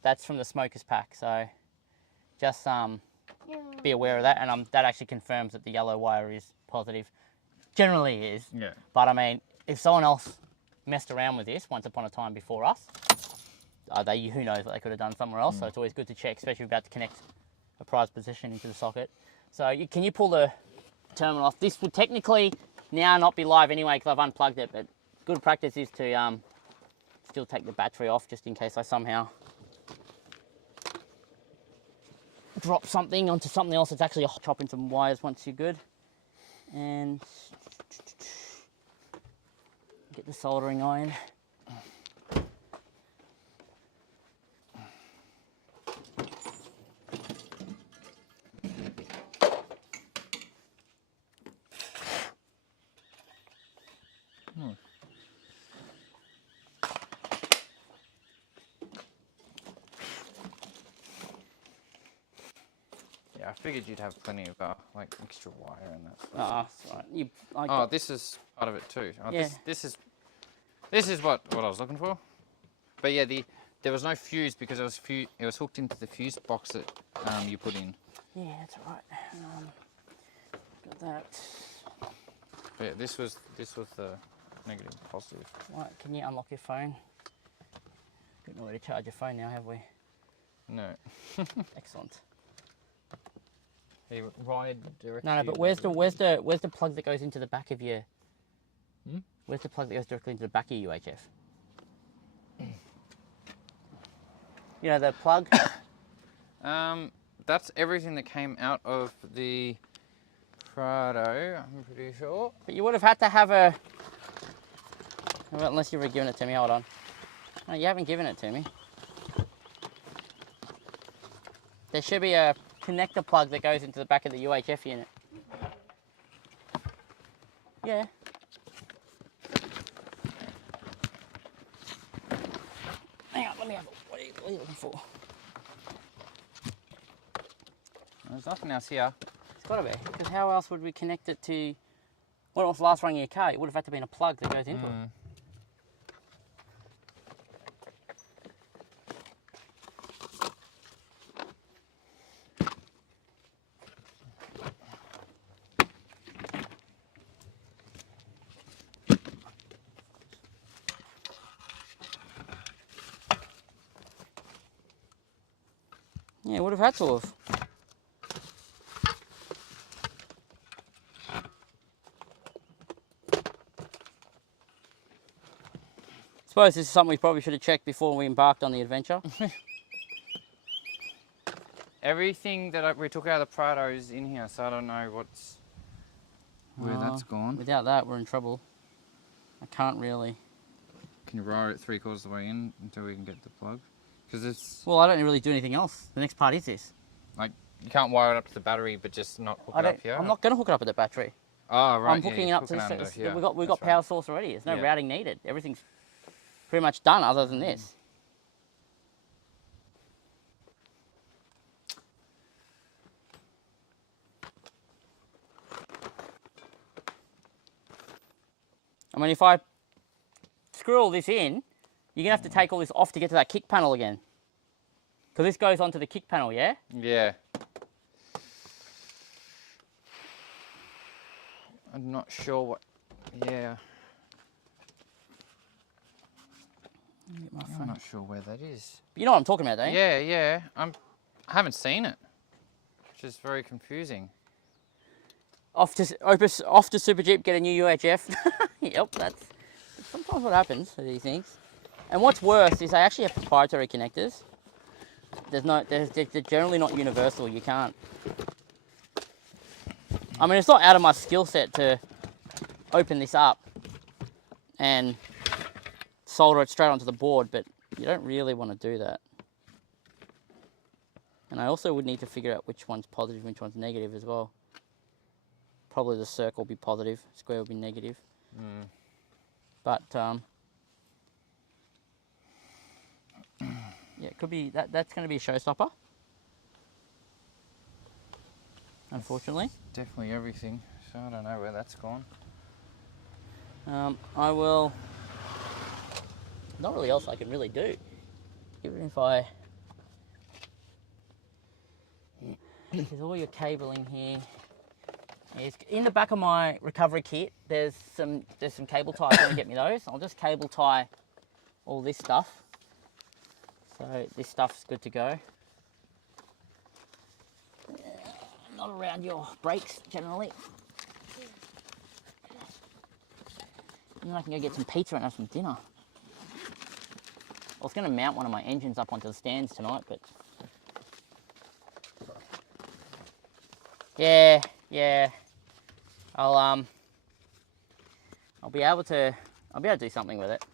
That's from the smoker's pack. So just be aware of that. And that actually confirms that the yellow wire is positive. Generally is. Yeah. But I mean, if someone else messed around with this once upon a time before us, who knows what they could have done somewhere else. So it's always good to check, especially if you're about to connect a prize position into the socket. So can you pull the terminal off? This would technically now not be live anyway because I've unplugged it, but good practice is to still take the battery off just in case I somehow drop something onto something else. It's actually chopping some wires once you're good. And get the soldering iron. Yeah, I figured you'd have plenty of like extra wire and that stuff. Ah, that's right. Oh, this is part of it too. Oh, Yeah. This is what I was looking for. But yeah, there was no fuse because it was hooked into the fuse box that you put in. Yeah, that's right. Got that. But yeah, this was the negative and positive. Right, can you unlock your phone? Got no way to charge your phone now, have we? No. Excellent. You ride directly. No, but where's the plug that goes into the back of your? Hmm? Where's the plug that goes directly into the back of your UHF? You know the plug. That's everything that came out of the Prado, I'm pretty sure. But you would have had to have a. Well, unless you've given it to me, hold on. No, you haven't given it to me. There should be a connector plug that goes into the back of the UHF unit. Yeah. Hang on, let me have a look. What are you looking for? There's nothing else here. It's got to be, because how else would we connect it to... What was the last rung of your car? It would have had to be a plug that goes into it. Yeah, would have had to have. Suppose this is something we probably should have checked before we embarked on the adventure. Everything that we took out of the Prado is in here, so I don't know where that's gone. Without that, we're in trouble. I can't really. Can you wire it 3/4 of the way in until we can get the plug? Because it's Well, I don't really do anything else. The next part is this. like you can't wire it up to the battery, but just not hook it up here. I'm not going to hook it up with the battery. Oh right. I'm hooking it up to under, yeah, we've got power source already. There's no routing needed. Everything's pretty much done other than this. I mean, if I screw all this in, you're going to have to take all this off to get to that kick panel again. Because this goes onto the kick panel, yeah? Yeah. I'm not sure what. Yeah. I'm not sure where that is. You know what I'm talking about, don't you? Yeah, yeah. I haven't seen it, which is very confusing. Off to Super Jeep, get a new UHF. Yep, that's sometimes what happens to these things. And what's worse is they actually have proprietary connectors. They're generally not universal. You can't. I mean, it's not out of my skill set to open this up and solder it straight onto the board, but you don't really want to do that. And I also would need to figure out which one's positive and which one's negative as well. Probably the circle will be positive, square will be negative. But yeah, it could be that's going to be a showstopper. Unfortunately. Definitely everything. So I don't know where that's gone. I will. Not really else I can really do. Even if I. There's all your cabling here. In the back of my recovery kit, there's some cable ties. Going to get me those. I'll just cable tie all this stuff. So this stuff's good to go. Not around your brakes generally. And then I can go get some pizza and have some dinner. I was going to mount one of my engines up onto the stands tonight, but yeah. I'll be able to do something with it.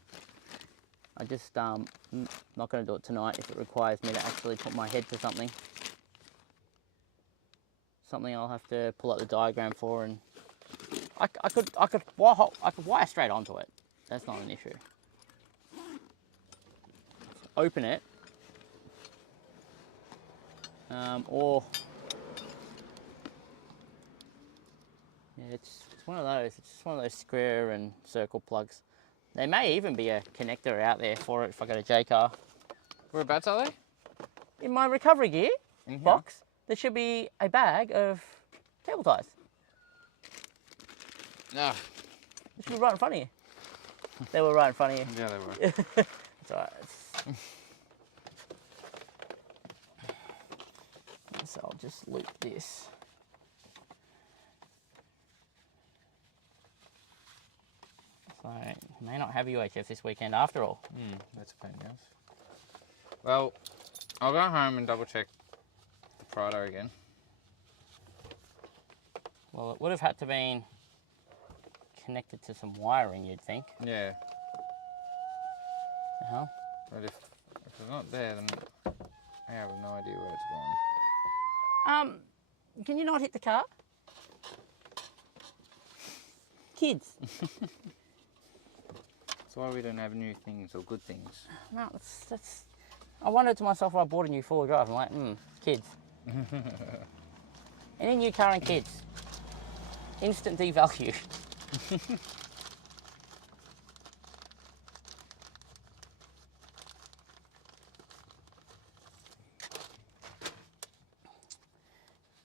I just not going to do it tonight if it requires me to actually put my head to something. Something I'll have to pull up the diagram for and I could wire straight onto it. That's not an issue. Open it, or yeah, it's one of those. It's just one of those square and circle plugs. There may even be a connector out there for it if I got a J car. Whereabouts are they? In my recovery gear In here? box, there should be a bag of cable ties. Ah, It should be right in front of you. They were right in front of you. yeah, they were. It's alright. So I'll just loop this. So may not have UHF this weekend after all. That's a pain in the ass. Well, I'll go home and double check the Prado again. Well, it would have had to been connected to some wiring, you'd think. Yeah, The hell? but if it's not there, then I have no idea where it's gone. Can you not hit the car? Kids. That's why we don't have new things or good things. No, that's. I wondered to myself when I bought a new four-wheel drive. I'm like, kids. Any new car and kids. Instant devalue.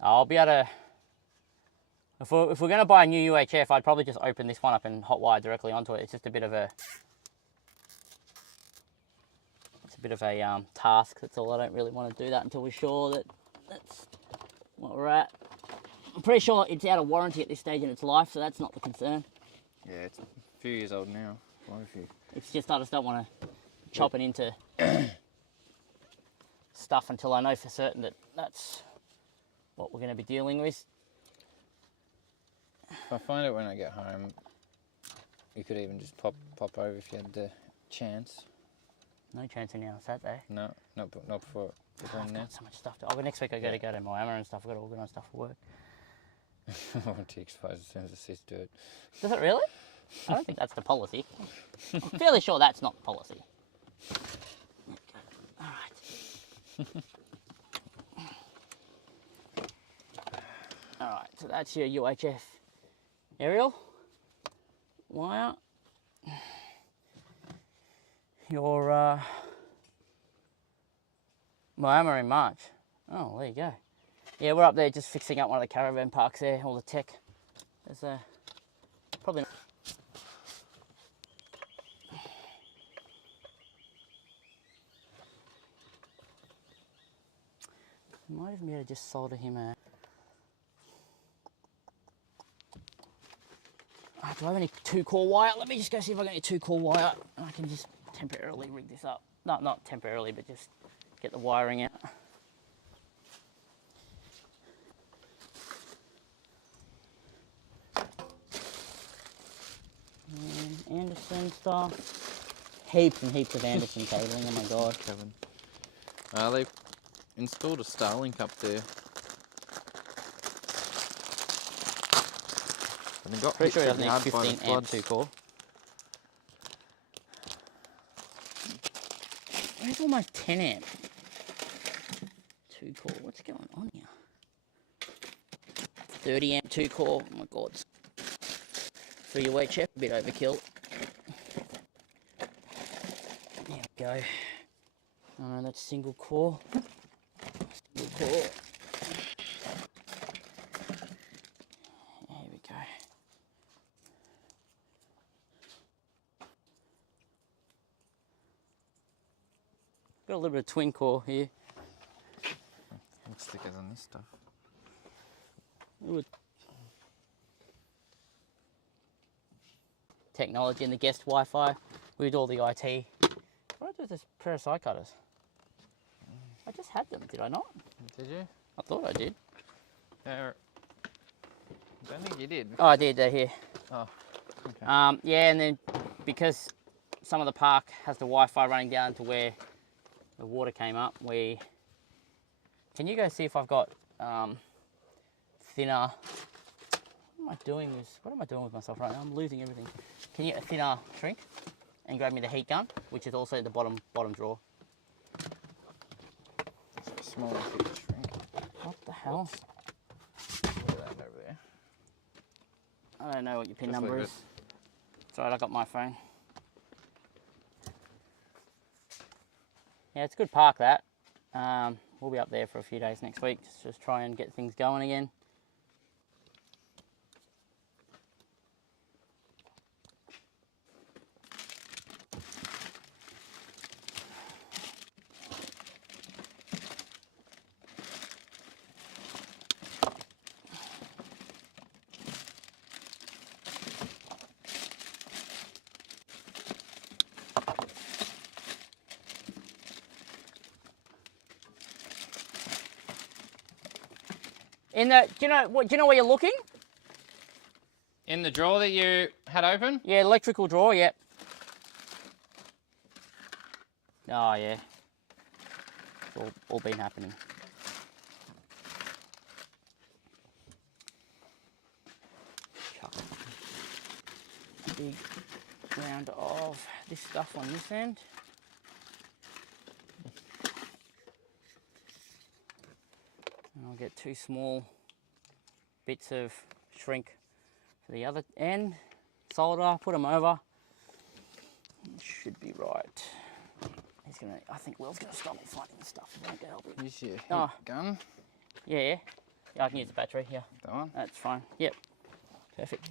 I'll be able to. If we're going to buy a new UHF, I'd probably just open this one up and hot wire directly onto it. It's just a bit of a. It's a bit of a task. That's all. I don't really want to do that until we're sure that that's what we're at. I'm pretty sure it's out of warranty at this stage in its life, so that's not the concern. Yeah, it's a few years old now. Quite a few. It's just I just don't want to chop it into stuff until I know for certain that that's what we're going to be dealing with. If I find it when I get home, you could even just pop over if you had the chance. No chance in now Saturday. No, not before I've now. got so much stuff to. Oh, but next week I got to go to Miami and stuff. I've got to organise stuff for work. I want to expose as soon as the sis do it. Does it really? I don't think that's the policy. I'm fairly sure that's not the policy. All right. All right. So that's your UHF aerial wire. Your Miami in March. Oh, there you go. Yeah, we're up there just fixing up one of the caravan parks there, all the tech. There's probably... Might even be able to just solder him a... do I have any 2-core wire? Let me just go see if I got any 2-core wire. I can just temporarily rig this up. Not temporarily, but just get the wiring out. And Anderson stuff. Heaps and heaps of Anderson cabling, oh my god. Kevin. They've installed a Starlink up there. And they got Pretty sure it hit doesn't need hard by the 15 amp floods. 2-core. Where's all my 10 amp 2-core? What's going on here? 30 amp 2-core, oh my god. For your UHF, a bit overkill. There we go. Oh no, that's single core. Single core. There we go. Got a little bit of twin core here. And stickers on this stuff. Technology and the guest Wi-Fi. We did all the IT. What did I do with this pair of side cutters? I just had them, did I not? Did you? I thought I did. I don't think you did. Oh, I did, they're here. Oh, okay. Yeah, and then because some of the park has the Wi-Fi running down to where the water came up, can you go see if I've got thinner, What am I doing with myself right now? I'm losing everything. Can you get a thinner shrink and grab me the heat gun, which is also the bottom drawer? It's a small bit of shrink. What the hell? Leave that over there. I don't know what your pin Just number leave is. It's alright, I got my phone. Yeah, it's a good park that. We'll be up there for a few days next week. Just try and get things going again. In the, do you know where you're looking? In the drawer that you had open? Yeah, electrical drawer, yep. Oh yeah. It's all been happening. Chuck a big round of this stuff on this end. And I'll get 2 small bits of shrink for the other end. Solder, put them over. It should be right. I think Will's gonna stop me finding the stuff. I won't go help him. Use your Oh. heat gun. Yeah, I can use the battery, yeah. That one. That's fine, yep. Perfect.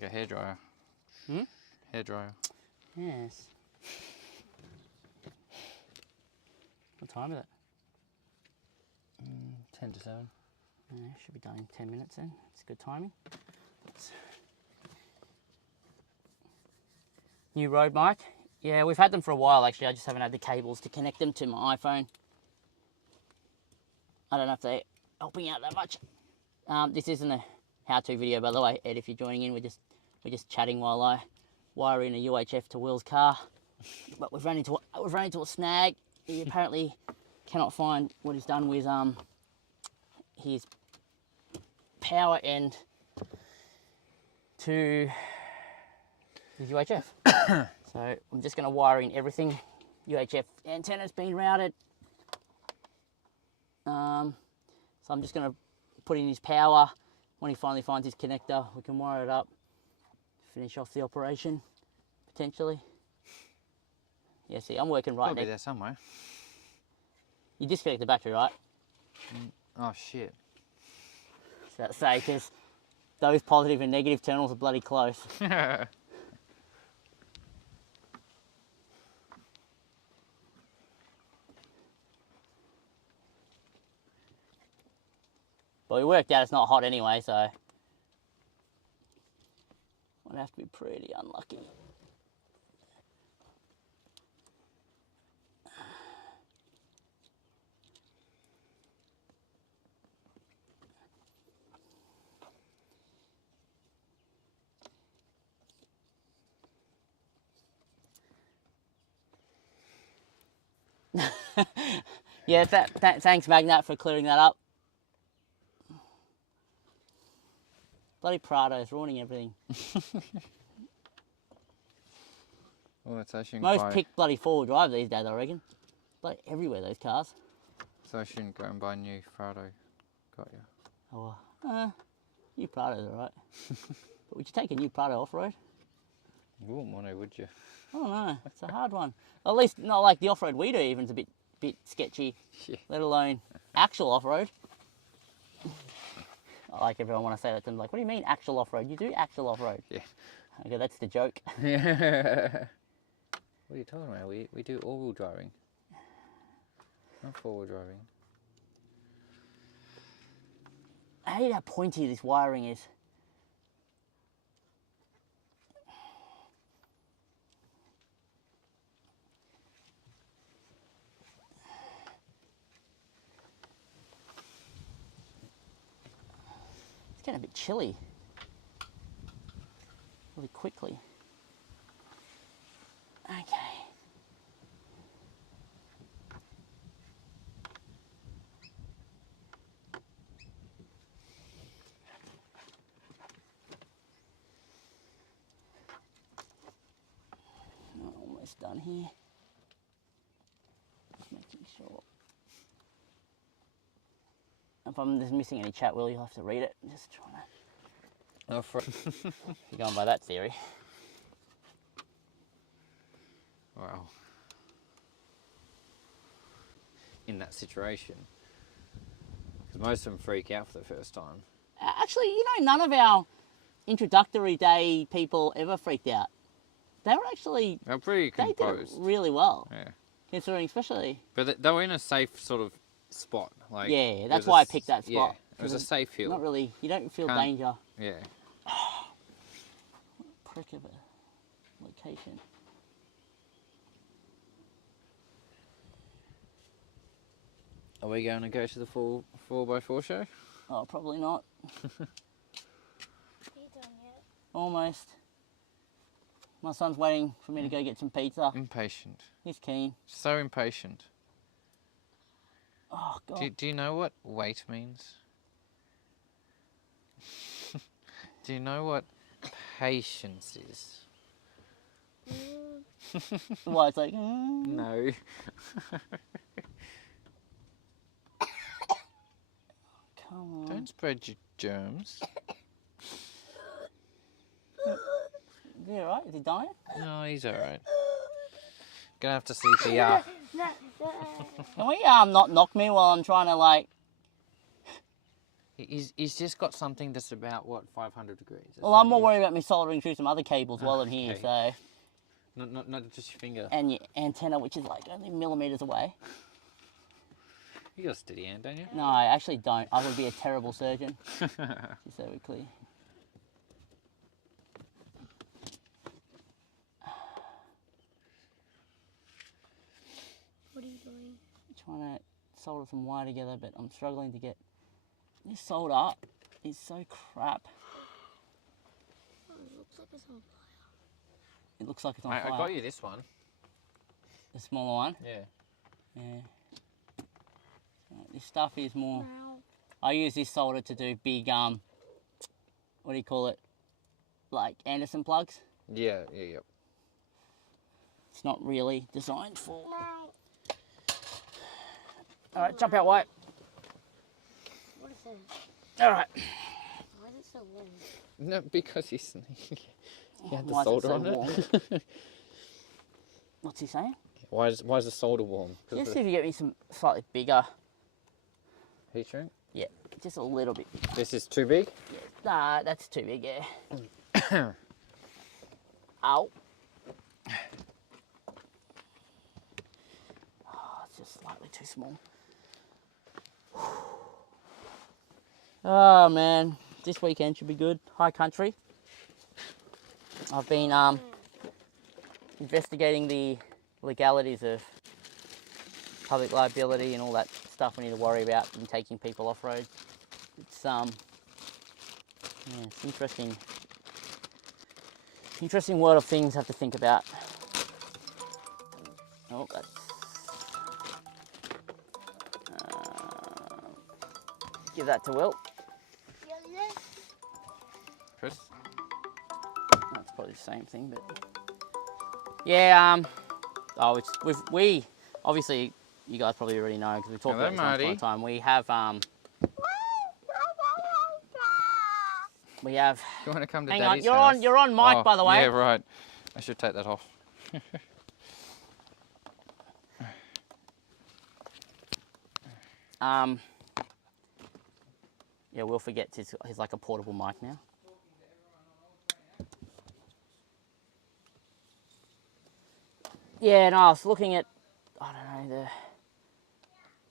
Like a hairdryer. Hmm? Hairdryer. Yes. What time is it? 10 to 7. Yeah, should be done in 10 minutes then. It's good timing. New Rode mic. Yeah, we've had them for a while actually. I just haven't had the cables to connect them to my iPhone. I don't know if they're helping out that much. This isn't a how-to video, by the way, Ed. If you're joining in, we're just chatting while I wire in a UHF to Will's car. But we've run into a snag. He apparently cannot find what he's done with his power end to his UHF. So I'm just going to wire in everything. UHF antenna's been routed. So I'm just going to put in his power. When he finally finds his connector, we can wire it up, finish off the operation, potentially. Yeah, see, I'm working right Probably next. there somewhere. You disconnect the battery, right? Oh shit. So that's say, because those positive and negative terminals are bloody close. But we worked out it's not hot anyway, so I'd have to be pretty unlucky. Yeah, thanks Magnat for clearing that up. Bloody Prado's ruining everything. Well, it's actually Most pick bloody four-wheel drive these days, I reckon. Bloody everywhere, those cars. So I shouldn't go and buy a new Prado. Got you. Oh, new Prado's alright. But would you take a new Prado off-road? You wouldn't want to, would you? I don't know, it's a hard one. At least not like the off-road we do even's a bit sketchy, Yeah. let alone actual off-road. I like everyone want to say that to them, like, what do you mean actual off-road? You do actual off-road. Yeah. Okay, that's the joke. What are you talking about? We do all-wheel driving. Not four-wheel driving. I hate how pointy this wiring is. It's getting a bit chilly. quickly. Okay. Almost done here. Just making sure. If I'm just missing any chat, Will, you'll have to read it. Just trying to. Oh, If you're going by that theory. wow. In that situation, because most of them freak out for the first time. Actually, you know, none of our introductory day people ever freaked out. They were actually, They're pretty they did it composed. really well. Yeah. Considering especially. But they were in a safe sort of spot. Like, Yeah, it that's was why I a picked that spot. Yeah, it was a safe hill. Not really, you don't feel Can't- danger. Yeah. Prick of a location. Are we going to go to the 4x4 show? Oh, probably not. Are you done yet? Almost. My son's waiting for me to go get some pizza. Impatient. He's keen. So impatient. Oh, God. Do you know what wait means? Do you know what patience is? Why, it's like, No. come on. Don't spread your germs. Is he alright? Is he dying? No, he's alright. Gonna have to see CPR. Can we not knock me while I'm trying to, like... He's just got something that's about, what, 500 degrees? Well, I'm more worried about me soldering through some other cables while I'm here, Okay. so... Not just your finger. And your antenna, which is like only millimetres away. You got a steady hand, don't you? No, I actually don't. I would be a terrible surgeon. Just so we're clear. What are you doing? Trying to solder some wire together, but I'm struggling to get this solder. Is so crap. Oh, it looks like it's on fire. It looks like it's on I fire. got you this one. The smaller one. Yeah. Yeah. This stuff is more. Wow. I use this solder to do big what do you call it? Like Anderson plugs. Yeah. It's not really designed for. Wow. All right, jump out, White. What is this? All right. Why is it so warm? No, because he's he had the Why is it solder so on warm? it. What's he saying? Why is the solder warm? Just see if you get me some slightly bigger. Heat shrink? Yeah, just a little bit. This is too big? Nah, that's too big, yeah. Ow. Oh, it's just slightly too small. Oh man, this weekend should be good. High country. I've been investigating the legalities of public liability and all that stuff we need to worry about in taking people off road. It's yeah, it's interesting world of things I have to think about. Oh, that's give that to Will. Chris? That's probably the same thing, but yeah. Oh, it's we obviously you guys probably already know because we talked Hello, about this once upon a Marty. time. We have. You want to come to Hang on, Daddy's you're house? on mic, Oh, by the way. Yeah, right. I should take that off. Yeah, Will forgets he's like a portable mic now. Yeah, and I was looking at, I don't know,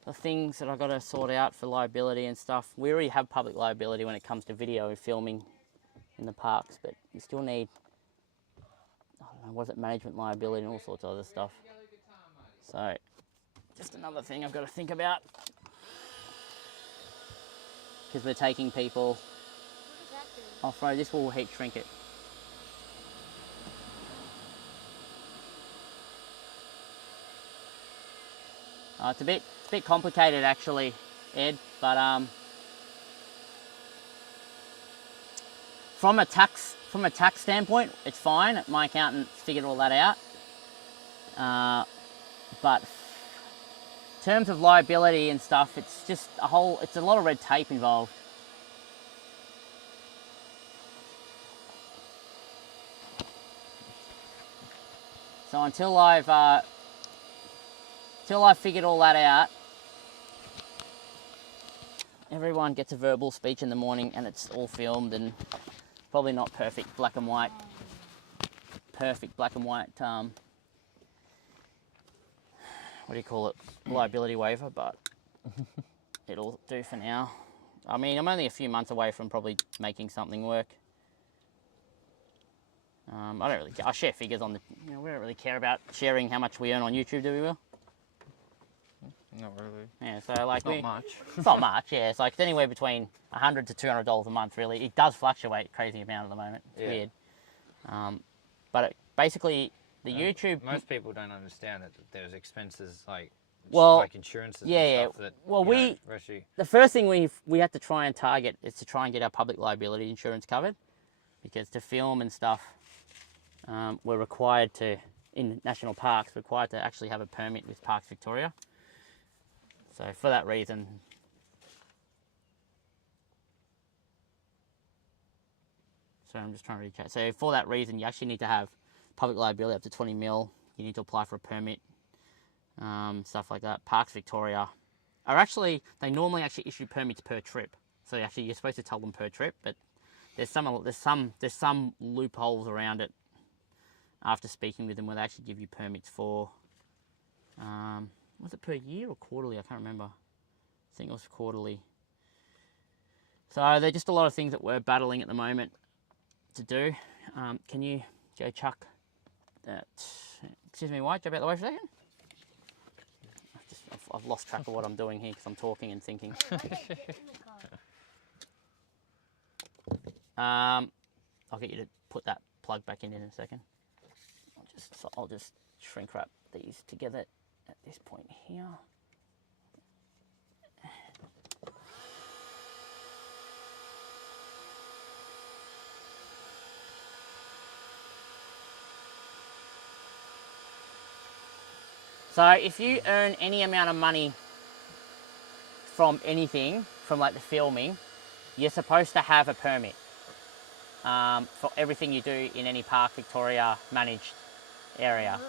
the things that I've got to sort out for liability and stuff. We already have public liability when it comes to video and filming in the parks, but you still need, I don't know, what is it, management liability and all sorts of other stuff. So, just another thing I've got to think about. Because we're taking people What does that do? off-road. This will heat shrink it. It's a bit complicated actually, Ed, but from a tax standpoint, it's fine. My accountant figured all that out. But in terms of liability and stuff, it's just it's a lot of red tape involved. So until I've figured all that out, everyone gets a verbal speech in the morning and it's all filmed and probably not perfect black and white, what do you call it, liability waiver, but it'll do for now. I mean, I'm only a few months away from probably making something work. I don't really care. I share figures on the, we don't really care about sharing how much we earn on YouTube, do we, Will? Not really. Yeah, so like Not much. It's not much, yeah. It's like it's anywhere between $100 to $200 a month, really. It does fluctuate crazy amount at the moment. It's weird. But basically, the YouTube... Most people don't understand that there's expenses like insurances and stuff that... Well, the first thing we have to try and target is to try and get our public liability insurance covered, because to film and stuff, we're required to, in national parks, required to actually have a permit with Parks Victoria. So for that reason, I'm just trying to recap. So for that reason, you actually need to have public liability up to 20 mil. You need to apply for a permit, stuff like that. Parks Victoria they normally actually issue permits per trip. So actually, you're supposed to tell them per trip, but there's some loopholes around it. After speaking with them, where they actually give you permits for. Was it per year or quarterly? I can't remember. I think it was quarterly. So they're just a lot of things that we're battling at the moment to do. Can you go chuck that? Excuse me, White, jump out the way for a second. I've lost track of what I'm doing here because I'm talking and thinking. I'll get you to put that plug back in a second. I'll just shrink wrap these together at this point here. So if you earn any amount of money from anything, from like the filming, you're supposed to have a permit for everything you do in any Park Victoria managed area.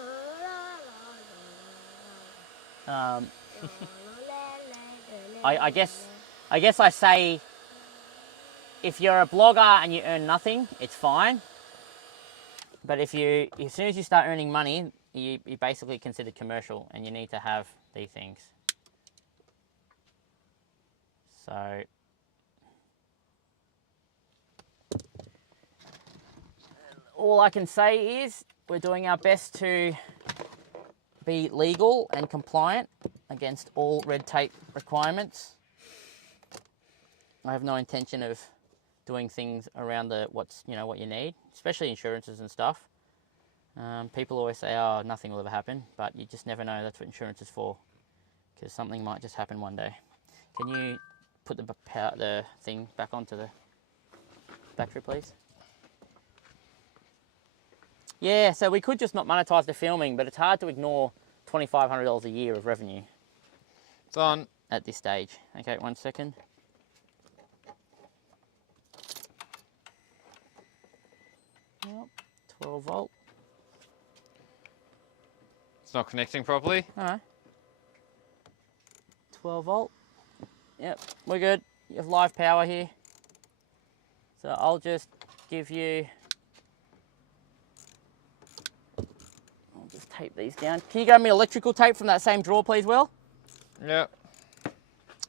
I guess I say, if you're a blogger and you earn nothing, it's fine. But as soon as you start earning money, you're basically considered commercial, and you need to have these things. So all I can say is we're doing our best to be legal and compliant against all red tape requirements. I have no intention of doing things around what you need, especially insurances and stuff. People always say, oh, nothing will ever happen, but you just never know. That's what insurance is for, because something might just happen one day. Can you put the thing back onto the battery, please? Yeah, so we could just not monetize the filming, but it's hard to ignore $2,500 a year of revenue. It's on. At this stage. Okay, 1 second. Yep, 12 volt. It's not connecting properly. No. 12 volt. Yep, we're good. You have live power here. So I'll just give you... I'll just tape these down. Can you grab me electrical tape from that same drawer, please, Will? Yep.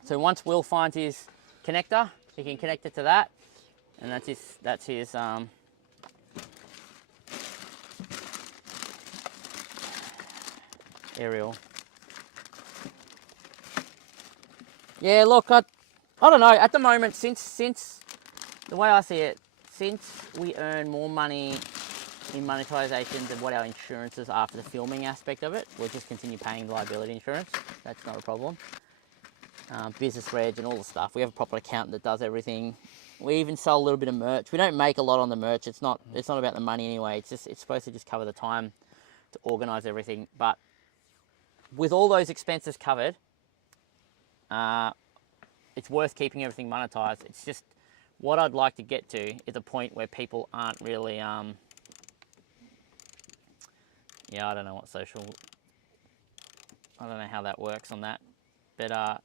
So once Will finds his connector, he can connect it to that, and that's his aerial. Yeah, look, I don't know. At the moment, since the way I see it, since we earn more money in monetization than what our insurances are for the filming aspect of it. We'll just continue paying the liability insurance. That's not a problem. Business reg and all the stuff. We have a proper accountant that does everything. We even sell a little bit of merch. We don't make a lot on the merch. It's not about the money anyway. It's supposed to just cover the time to organize everything. But with all those expenses covered, it's worth keeping everything monetized. It's just what I'd like to get to is a point where people aren't really yeah, I don't know what social, I don't know how that works on that, but I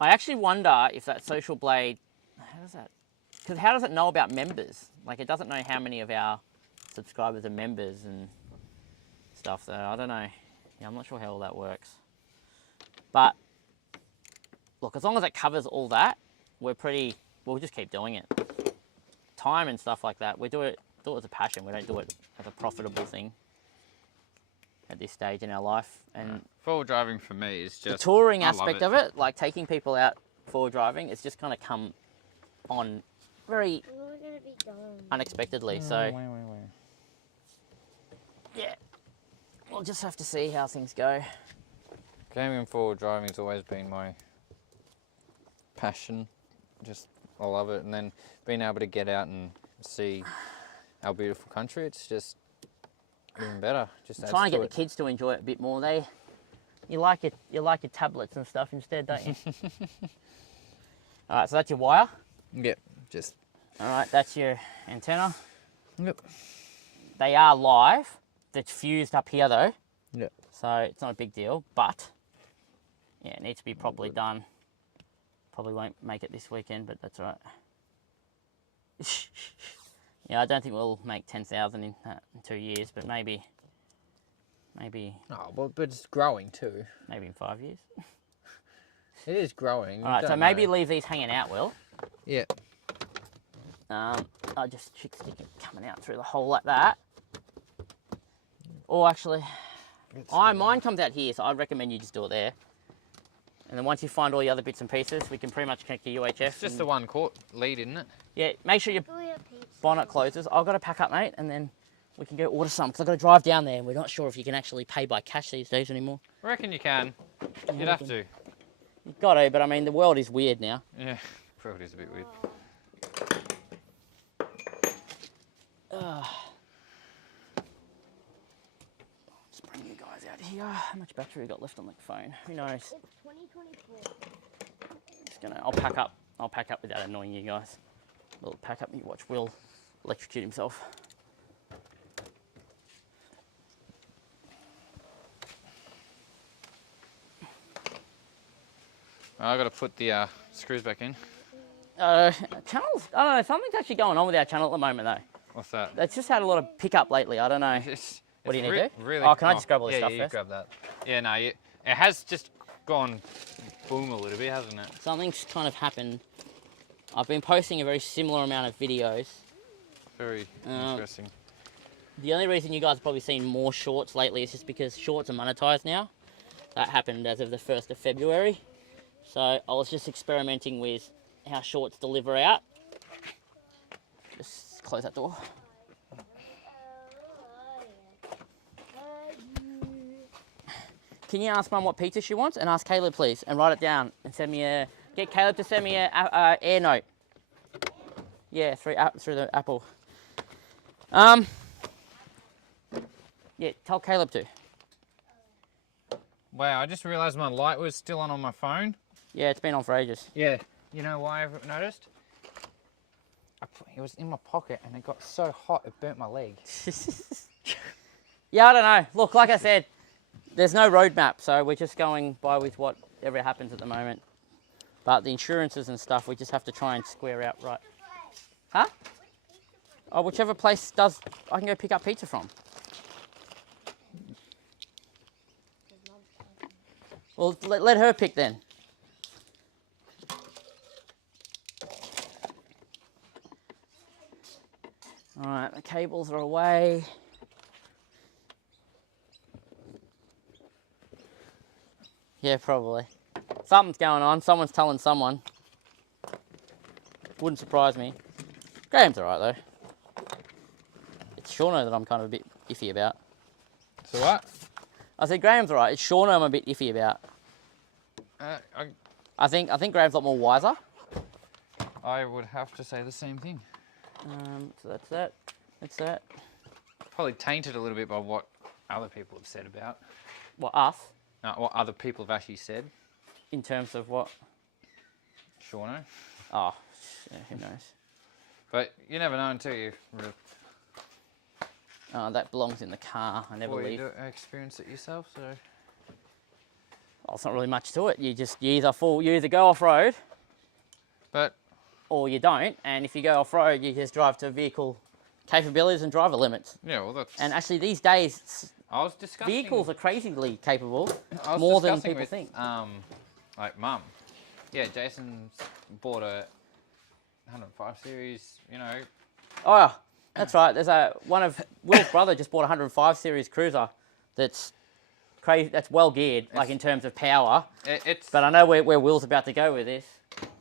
actually wonder if that Social Blade, how does it know about members? Like, it doesn't know how many of our subscribers are members and stuff, so I don't know. Yeah, I'm not sure how all that works. But, look, as long as it covers all that, we'll just keep doing it. Time and stuff like that, we do it as a passion. We don't do it as a profitable thing at this stage in our life. And Forward driving for me is just the touring aspect of it, like taking people out forward driving, it's just kind of come on very We're gonna be done. unexpectedly. So yeah, we'll just have to see how things go. Gaming and forward driving has always been my passion. I love it. And then being able to get out and see our beautiful country, it's just even better. Just adds Trying to to get the kids to enjoy it a bit more. You like your tablets and stuff instead, don't you? All right, so that's your wire. Yep, just. All right, that's your antenna. Yep. They are live. It's fused up here though. Yep. So it's not a big deal, but yeah, it needs to be properly done. Probably won't make it this weekend, but that's all right. Yeah, I don't think we'll make 10,000 in 2 years, but maybe. Oh, but it's growing too. Maybe in 5 years. It is growing. All right, so maybe leave these hanging out, Will. Yeah. I just stick it coming out through the hole like that. Or actually, mine comes out here, so I'd recommend you just do it there. And then once you find all the other bits and pieces, we can pretty much connect your UHF. It's just the one lead, isn't it? Yeah, make sure your bonnet closes. I've got to pack up, mate, and then we can go order some, because I've got to drive down there, and we're not sure if you can actually pay by cash these days anymore. I reckon you can. You'd have to. You've got to, but I mean, the world is weird now. Yeah, probably is a bit weird. Let's bring you guys out here. How much battery we got left on the phone? Who knows? It's 2024. I'll pack up without annoying you guys. We'll pack up and you watch Will electrocute himself. I got to put the screws back in. Channels, I don't know, something's actually going on with our channel at the moment though. What's that? It's just had a lot of pickup lately, I don't know. What do you need to do? Really, oh, can I just grab all this stuff yeah, first? grab that. Yeah, no, it has just gone boom a little bit, hasn't it? Something's kind of happened. I've been posting a very similar amount of videos. Very interesting. The only reason you guys have probably seen more shorts lately is just because shorts are monetized now. That happened as of the 1st of February. So I was just experimenting with how shorts deliver out. Just close that door. Can you ask Mum what pizza she wants? And ask Caleb, please, and write it down and send me get Caleb to send me a air note. Yeah, through the Apple. Yeah, tell Caleb to. Wow, I just realised my light was still on my phone. Yeah, it's been on for ages. Yeah. You know why I've noticed? It was in my pocket and it got so hot it burnt my leg. Yeah, I don't know. Look, like I said, there's no roadmap, so we're just going by with whatever happens at the moment. But the insurances and stuff, we just have to try and square out right. Huh? Oh, whichever place I can go pick up pizza from. Well, let her pick then. All right, the cables are away. Yeah, probably. Something's going on. Someone's telling someone. Wouldn't surprise me. Graham's all right, though. Shauno that I'm kind of a bit iffy about. So what? I said Graham's right. It's Shauno I'm a bit iffy about. I think Graham's a lot more wiser. I would have to say the same thing. So that's that. That's that. Probably tainted a little bit by what other people have said about. What, us? What other people have actually said. In terms of what? Shauno. Oh, yeah, who knows? But you never know until you That belongs in the car. I never leave. you experience it yourself. So. Well, it's not really much to it. You either go off road, But or you don't. And if you go off road, you just drive to vehicle capabilities and driver limits. yeah, well that's. And actually, these days, I was discussing. vehicles are crazily capable, I was more than discussing people with, think. Like mum. Yeah, Jason's bought a 105 series. You know. Oh, that's right. There's one of Will's brother just bought a 105 series cruiser that's crazy. That's well geared, like in terms of power. It's. But I know where Will's about to go with this.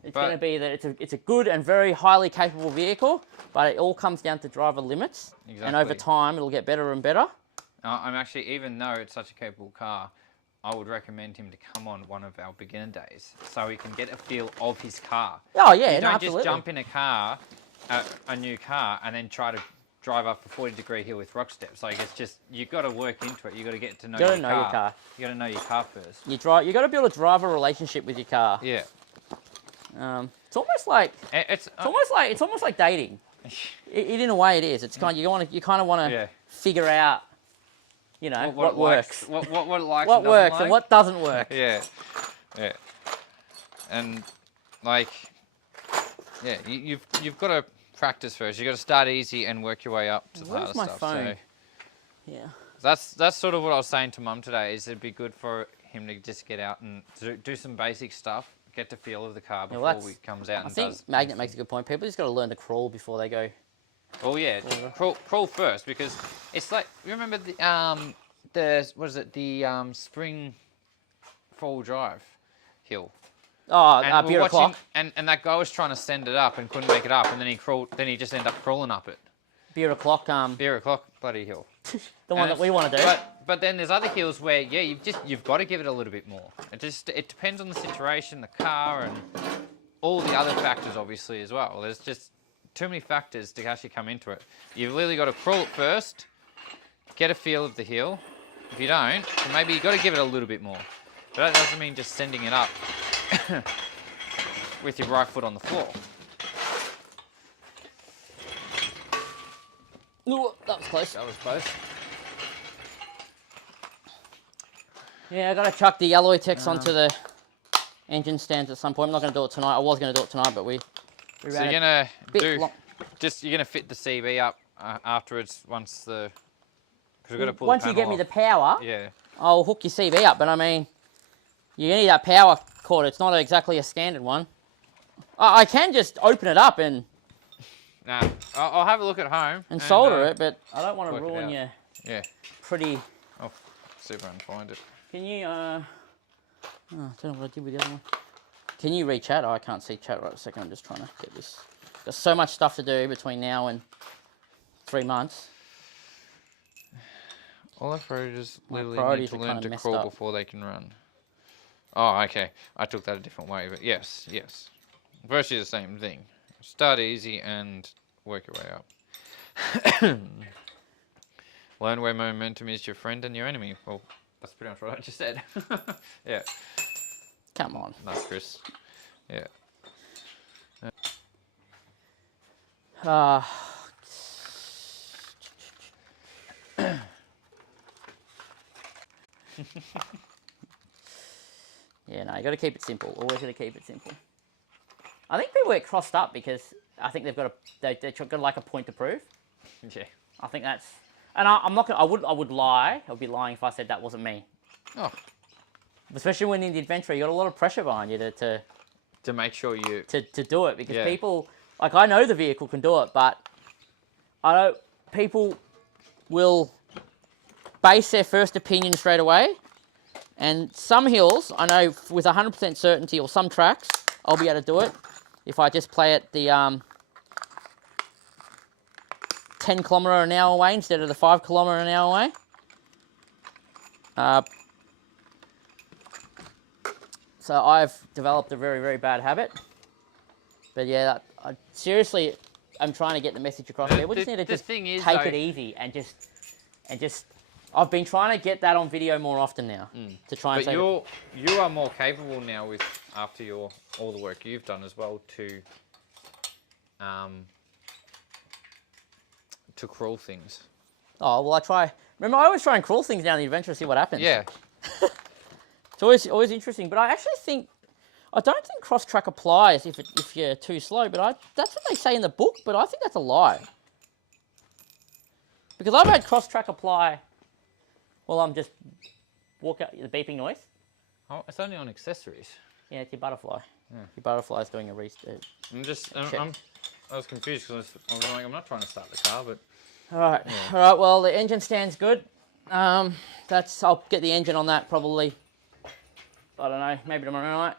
It's going to be that it's a good and very highly capable vehicle, but it all comes down to driver limits. Exactly. And over time, it'll get better and better. I'm actually, even though it's such a capable car, I would recommend him to come on one of our beginner days so he can get a feel of his car. Oh yeah, You don't absolutely. just jump in a car, a new car, and then try to drive up a 40-degree hill with rock steps. Like it's just, you've got to work into it. You've got to get to know, your car. You got to know your car first. You got to build a driver relationship with your car. Yeah. It's almost like It's almost like dating. In a way, it is. It's kind of, you kind of want to Yeah. figure out, you know, what it works, likes, what it likes, what and doesn't works, like. and what doesn't work. Yeah. Yeah. And like, yeah, you've got to practice first. You've got to start easy and work your way up to the Where's harder my stuff. phone? So Yeah. that's sort of what I was saying to Mum today. Is it'd be good for him to just get out and do some basic stuff, get the feel of the car before he comes out I and think does. Magnet makes a good point. People just got to learn to crawl before they go. Oh yeah, crawl first, because it's like, you remember the what is it, the spring four-wheel drive hill. Oh, And Beer O'Clock. and that guy was trying to send it up and couldn't make it up, and then he just ended up crawling up it. Beer O'Clock. Beer O'Clock bloody hill. The one that we want to do. But then there's other hills where you've got to give it a little bit more. It depends on the situation, the car, and all the other factors obviously as well. There's just too many factors to actually come into it. You've literally got to crawl it first, get a feel of the hill. If you don't, then maybe you've got to give it a little bit more. But that doesn't mean just sending it up with your right foot on the floor. Ooh, that was close. That was close. Yeah, I got to chuck the alloy techs onto the engine stands at some point. I'm not going to do it tonight. I was going to do it tonight, but we So ran you're gonna bit you're gonna fit the CB up afterwards once the, because we've got to pull once the you get panel me the off. power, Yeah. I'll hook your CV up. But I mean, you need that power cord. It's not exactly a standard one. I can just open it up and Nah, I'll have a look at home and solder it, but I don't want to work it ruin out. your Yeah. pretty. I'll see if I can find it. Can you? Oh, I don't know what I did with the other one. Can you read chat? Oh, I can't see chat right a second. I'm just trying to get this. There's so much stuff to do between now and 3 months. All our priorities My literally priorities need to are learn kinda to messed crawl up. before they can run. Oh, okay. I took that a different way, but yes. Virtually the same thing. Start easy and work your way up. Learn where momentum is your friend and your enemy. Well, that's pretty much what I just said. Yeah. Come on. Nice, Chris. Yeah. Yeah, no, you got to keep it simple. Always got to keep it simple. I think people get crossed up because I think they've got like a point to prove. Yeah. I think that's, and I'm not gonna. I would lie. I would be lying if I said that wasn't me. Oh. Especially when in the Adventra, you got a lot of pressure behind you To make sure you... to do it, because Yeah. people, like, I know the vehicle can do it, but I know people will base their first opinion straight away. And some hills, I know with 100% certainty, or some tracks, I'll be able to do it if I just play it the 10 kilometre an hour way instead of the 5 kilometre an hour way. So I've developed a very, very bad habit. But yeah, seriously, I'm trying to get the message across there. We just need to just take it easy and just. I've been trying to get that on video more often now to try and. But you are more capable now after all the work you've done as well to crawl things. Oh well, I try. Remember, I always try and crawl things down the adventure to see what happens. Yeah. It's always interesting, but I actually think I don't think cross track applies if you're too slow. But that's what they say in the book. But I think that's a lie because I've had cross track apply. Well, I'm just walk out the beeping noise. Oh, it's only on accessories. Yeah, it's your butterfly. Yeah. Your butterfly's doing a restart. I was confused because I was like, I'm not trying to start the car, but. All right, yeah. All right. Well, the engine stands good. I'll get the engine on that probably. I don't know, maybe tomorrow night.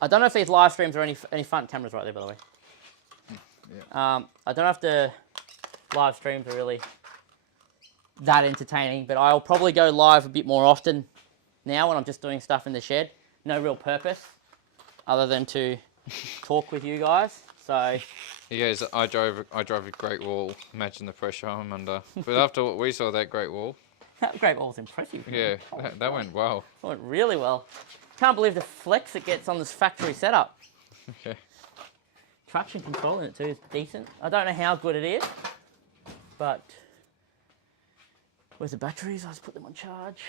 I don't know if these live streams are any front cameras right there, by the way. Yeah. I don't know if the live streams are really that entertaining, but I'll probably go live a bit more often now when I'm just doing stuff in the shed. No real purpose other than to talk with you guys. So. He goes, I drove a Great Wall. Imagine the pressure I'm under. But after what we saw, that Great Wall. That Great Wall was impressive. Yeah, that went well. It went really well. Can't believe the flex it gets on this factory setup. Okay. Traction control in it too is decent. I don't know how good it is, but where's the batteries? I'll just put them on charge.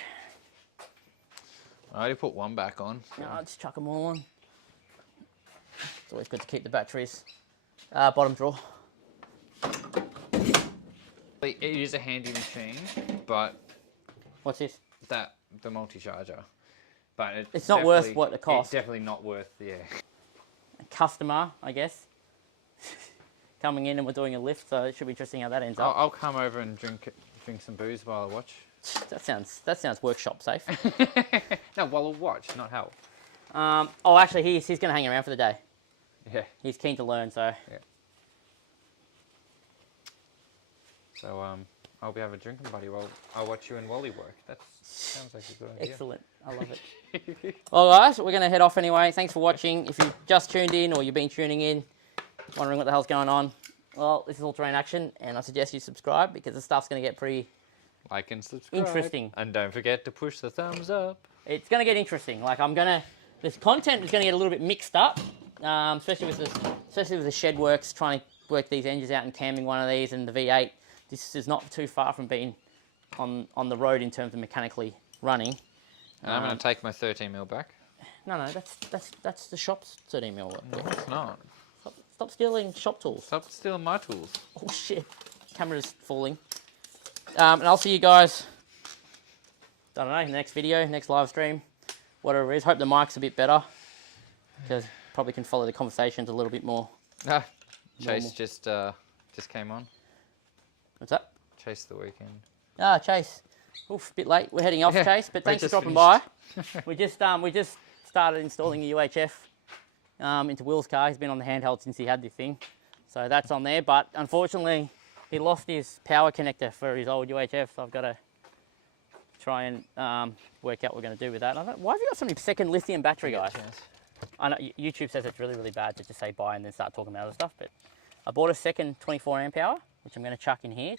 I already put one back on. So. No, I'll just chuck them all on. It's always good to keep the batteries. Bottom drawer. It is a handy machine, but What's this? the multi-charger. But it's not worth what it costs. It's definitely not worth, yeah. A customer, I guess, coming in and we're doing a lift, so it should be interesting how that ends up. I'll come over and drink some booze while I watch. That sounds workshop safe. No, while I watch, not help. Oh, actually, he's going to hang around for the day. Yeah. He's keen to learn, so. Yeah. So I'll be having a drinking buddy while I watch you and Wally work. That sounds like a good idea. Excellent. I love it. Well, guys, we're going to head off anyway. Thanks for watching. If you've just tuned in or you've been tuning in, wondering what the hell's going on, well, this is All Terrain Action, and I suggest you subscribe because the stuff's going to get pretty like and subscribe. Interesting. And don't forget to push the thumbs up. It's going to get interesting. Like this content is going to get a little bit mixed up, especially with the shed works, trying to work these engines out and camming one of these and the V8. This is not too far from being on the road in terms of mechanically running. And I'm going to take my 13mm back. No, that's the shop's 13mm. No, it's not. Stop stealing shop tools. Stop stealing my tools. Oh shit, camera's falling. And I'll see you guys, I don't know, next video, next live stream, whatever it is. Hope the mic's a bit better, because probably can follow the conversations a little bit more. Chase just came on. What's that? Chase the weekend. Chase. Oof, bit late. We're heading off, Yeah, Chase, but thanks for dropping finished. by. we just started installing the UHF into Will's car. He's been on the handheld since he had this thing, so that's on there. But unfortunately, he lost his power connector for his old UHF, so I've got to try and work out what we're going to do with that. Why have you got so many second lithium battery, guys? I know YouTube says it's really, really bad to just say buy and then start talking about other stuff, but I bought a second 24 amp hour, which I'm going to chuck in here.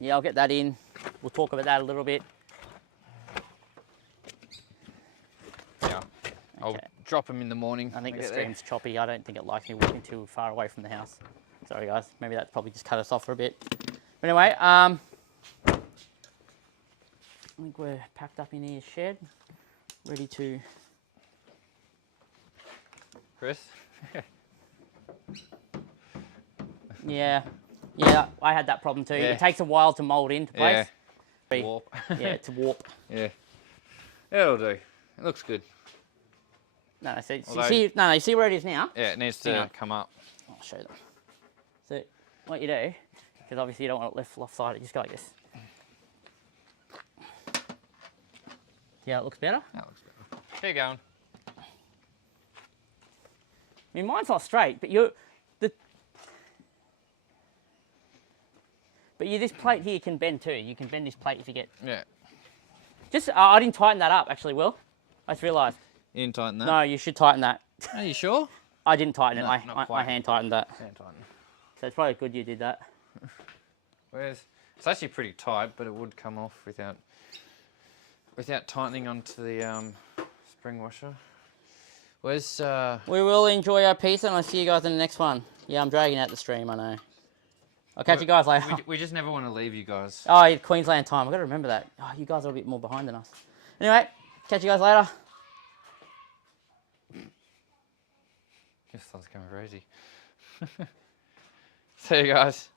Yeah, I'll get that in. We'll talk about that a little bit. Yeah, I'll drop them in the morning. I think the stream's choppy. I don't think it likes me walking too far away from the house. Sorry, guys. Maybe that's probably just cut us off for a bit. But anyway, I think we're packed up in here shed, ready to... Chris? Yeah, I had that problem too. Yeah. It takes a while to mould into place. Yeah. Warp. Yeah, to warp. Yeah. It'll do. It looks good. No, see, Although- you see where it is now? Yeah, it needs to come up. I'll show you that. So what you do, because obviously you don't want it left-sided, just go like this. Yeah, it looks better. That looks better. Keep going. I mean, mine's not straight, but But this plate here can bend too. You can bend this plate if you get... Yeah. Just, I didn't tighten that up actually, Will. I just realised. You didn't tighten that? No, you should tighten that. Are you sure? I didn't tighten No, it. not I quite. hand tightened that. Hand tighten. So it's probably good you did that. It's actually pretty tight, but it would come off without tightening onto the spring washer. Where's We will enjoy our pizza, and I'll see you guys in the next one. Yeah, I'm dragging out the stream, I know. I'll catch you guys later. we just never want to leave you guys. Oh, yeah, Queensland time. I've got to remember that. Oh, you guys are a bit more behind than us. Anyway, catch you guys later. Just thought it was going crazy. See you guys.